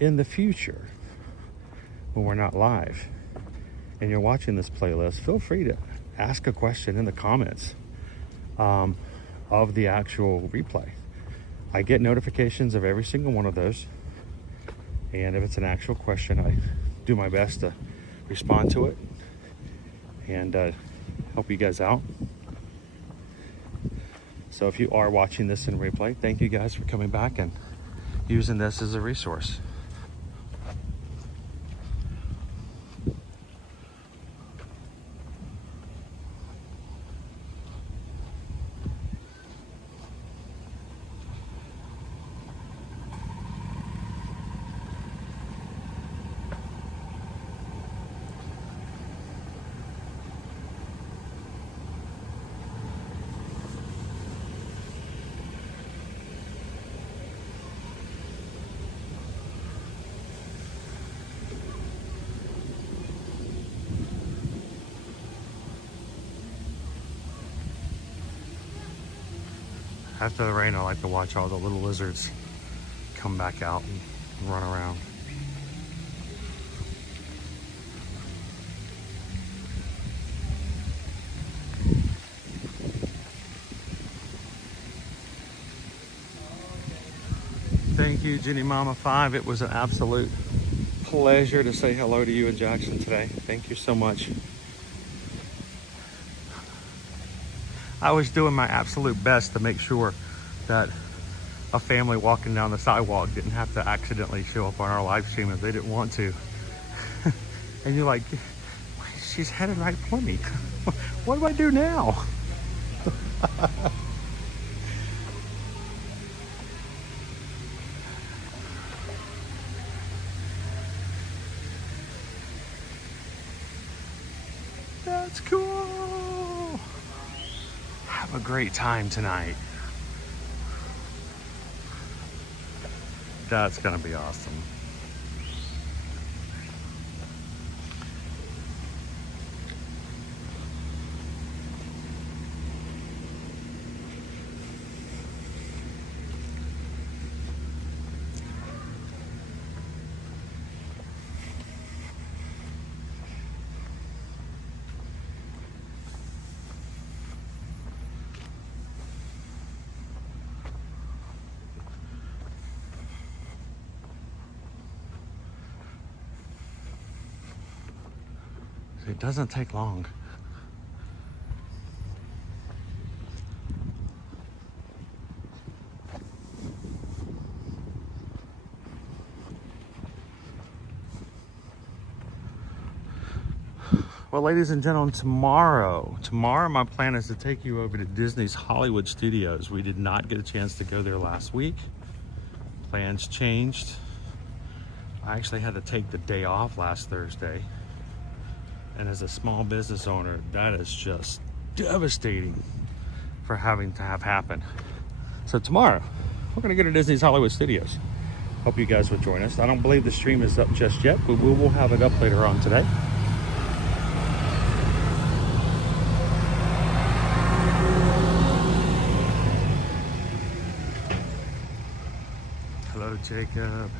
in the future, when we're not live, and you're watching this playlist, feel free to ask a question in the comments of the actual replay. I get notifications of every single one of those, and if it's an actual question, I do my best to respond to it and help you guys out. So if you are watching this in replay, thank you guys for coming back and using this as a resource. After the rain, I like to watch all the little lizards come back out and run around. Thank you, Jenny Mama 5. It was an absolute pleasure to say hello to you in Jackson today. Thank you so much. I was doing my absolute best to make sure that a family walking down the sidewalk didn't have to accidentally show up on our live stream if they didn't want to. And you're like, she's headed right for me. What do I do now? That's cool. Have a great time tonight. That's gonna be awesome. It doesn't take long. Well, ladies and gentlemen, tomorrow my plan is to take you over to Disney's Hollywood Studios. We did not get a chance to go there last week. Plans changed. I actually had to take the day off last Thursday. And as a small business owner, that is just devastating for having to have happen. So tomorrow, we're gonna go to Disney's Hollywood Studios. Hope you guys will join us. I don't believe the stream is up just yet, but we will have it up later on today. Hello, Jacob.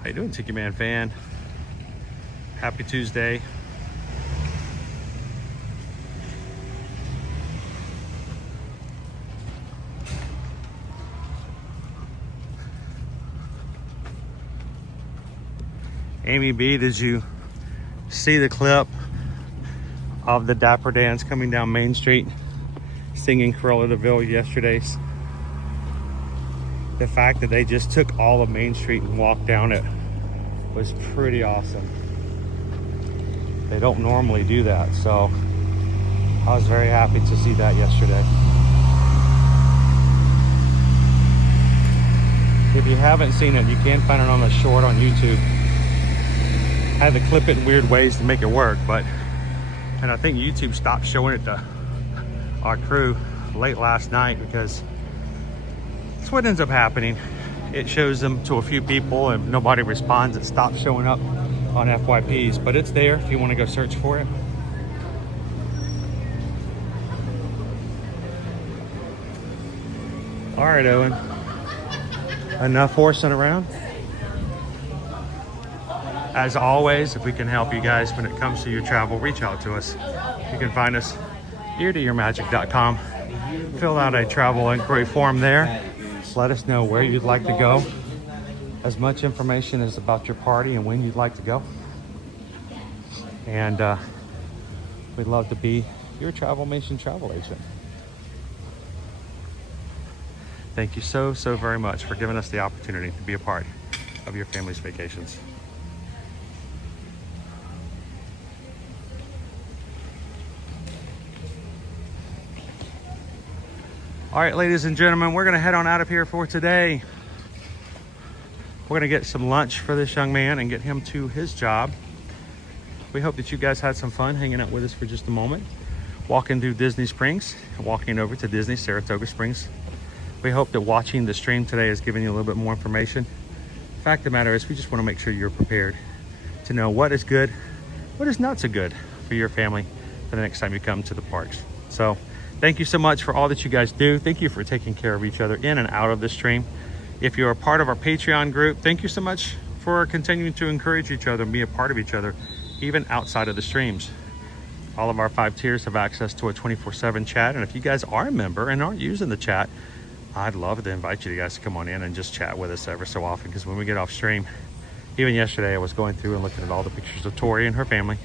How you doing, Tiki Man fan? Happy Tuesday. Amy B, did you see the clip of the Dapper Dans coming down Main Street singing Cruella de Vil yesterday? The fact that they just took all of Main Street and walked down it was pretty awesome. They don't normally do that, so I was very happy to see that yesterday. If you haven't seen it, you can find it on the short on YouTube. I had to clip it in weird ways to make it work, and I think YouTube stopped showing it to our crew late last night because that's what ends up happening. It shows them to a few people and nobody responds. It stops showing up on FYPs, but it's there if you want to go search for it. All right, Owen, enough horsing around. As always, if we can help you guys when it comes to your travel, reach out to us. You can find us eartoyourmagic.com. Fill out a travel inquiry form there. Let us know where you'd like to go. As much information as about your party and when you'd like to go. And we'd love to be your Travelmation travel agent. Thank you so very much for giving us the opportunity to be a part of your family's vacations. All right, ladies and gentlemen, we're gonna head on out of here for today. We're gonna get some lunch for this young man and get him to his job. We hope that you guys had some fun hanging out with us for just a moment, walking through Disney Springs, walking over to Disney Saratoga Springs. We hope that watching the stream today has given you a little bit more information. The fact of the matter is we just wanna make sure you're prepared to know what is good, what is not so good for your family for the next time you come to the parks. So thank you so much for all that you guys do. Thank you for taking care of each other in and out of the stream. If you're a part of our Patreon group, thank you so much for continuing to encourage each other and be a part of each other, even outside of the streams. All of our 5 tiers have access to a 24/7 chat. And if you guys are a member and aren't using the chat, I'd love to invite you guys to come on in and just chat with us ever so often. Because when we get off stream, even yesterday, I was going through and looking at all the pictures of Tori and her family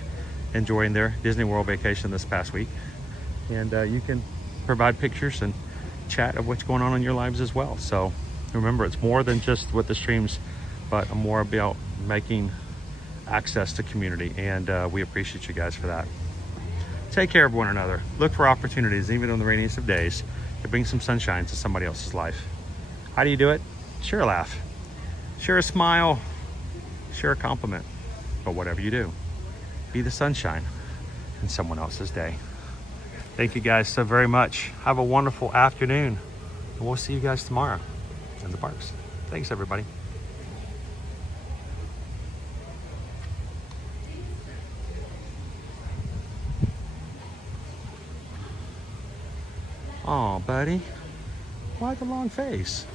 enjoying their Disney World vacation this past week. And you can provide pictures and chat of what's going on in your lives as well. So remember, it's more than just what the streams, but more about making access to community. And we appreciate you guys for that. Take care of one another. Look for opportunities, even on the rainiest of days, to bring some sunshine to somebody else's life. How do you do it? Share a laugh, share a smile, share a compliment. But whatever you do, be the sunshine in someone else's day. Thank you guys so very much. Have a wonderful afternoon. And we'll see you guys tomorrow in the parks. Thanks, everybody. Oh, buddy. Why the long face?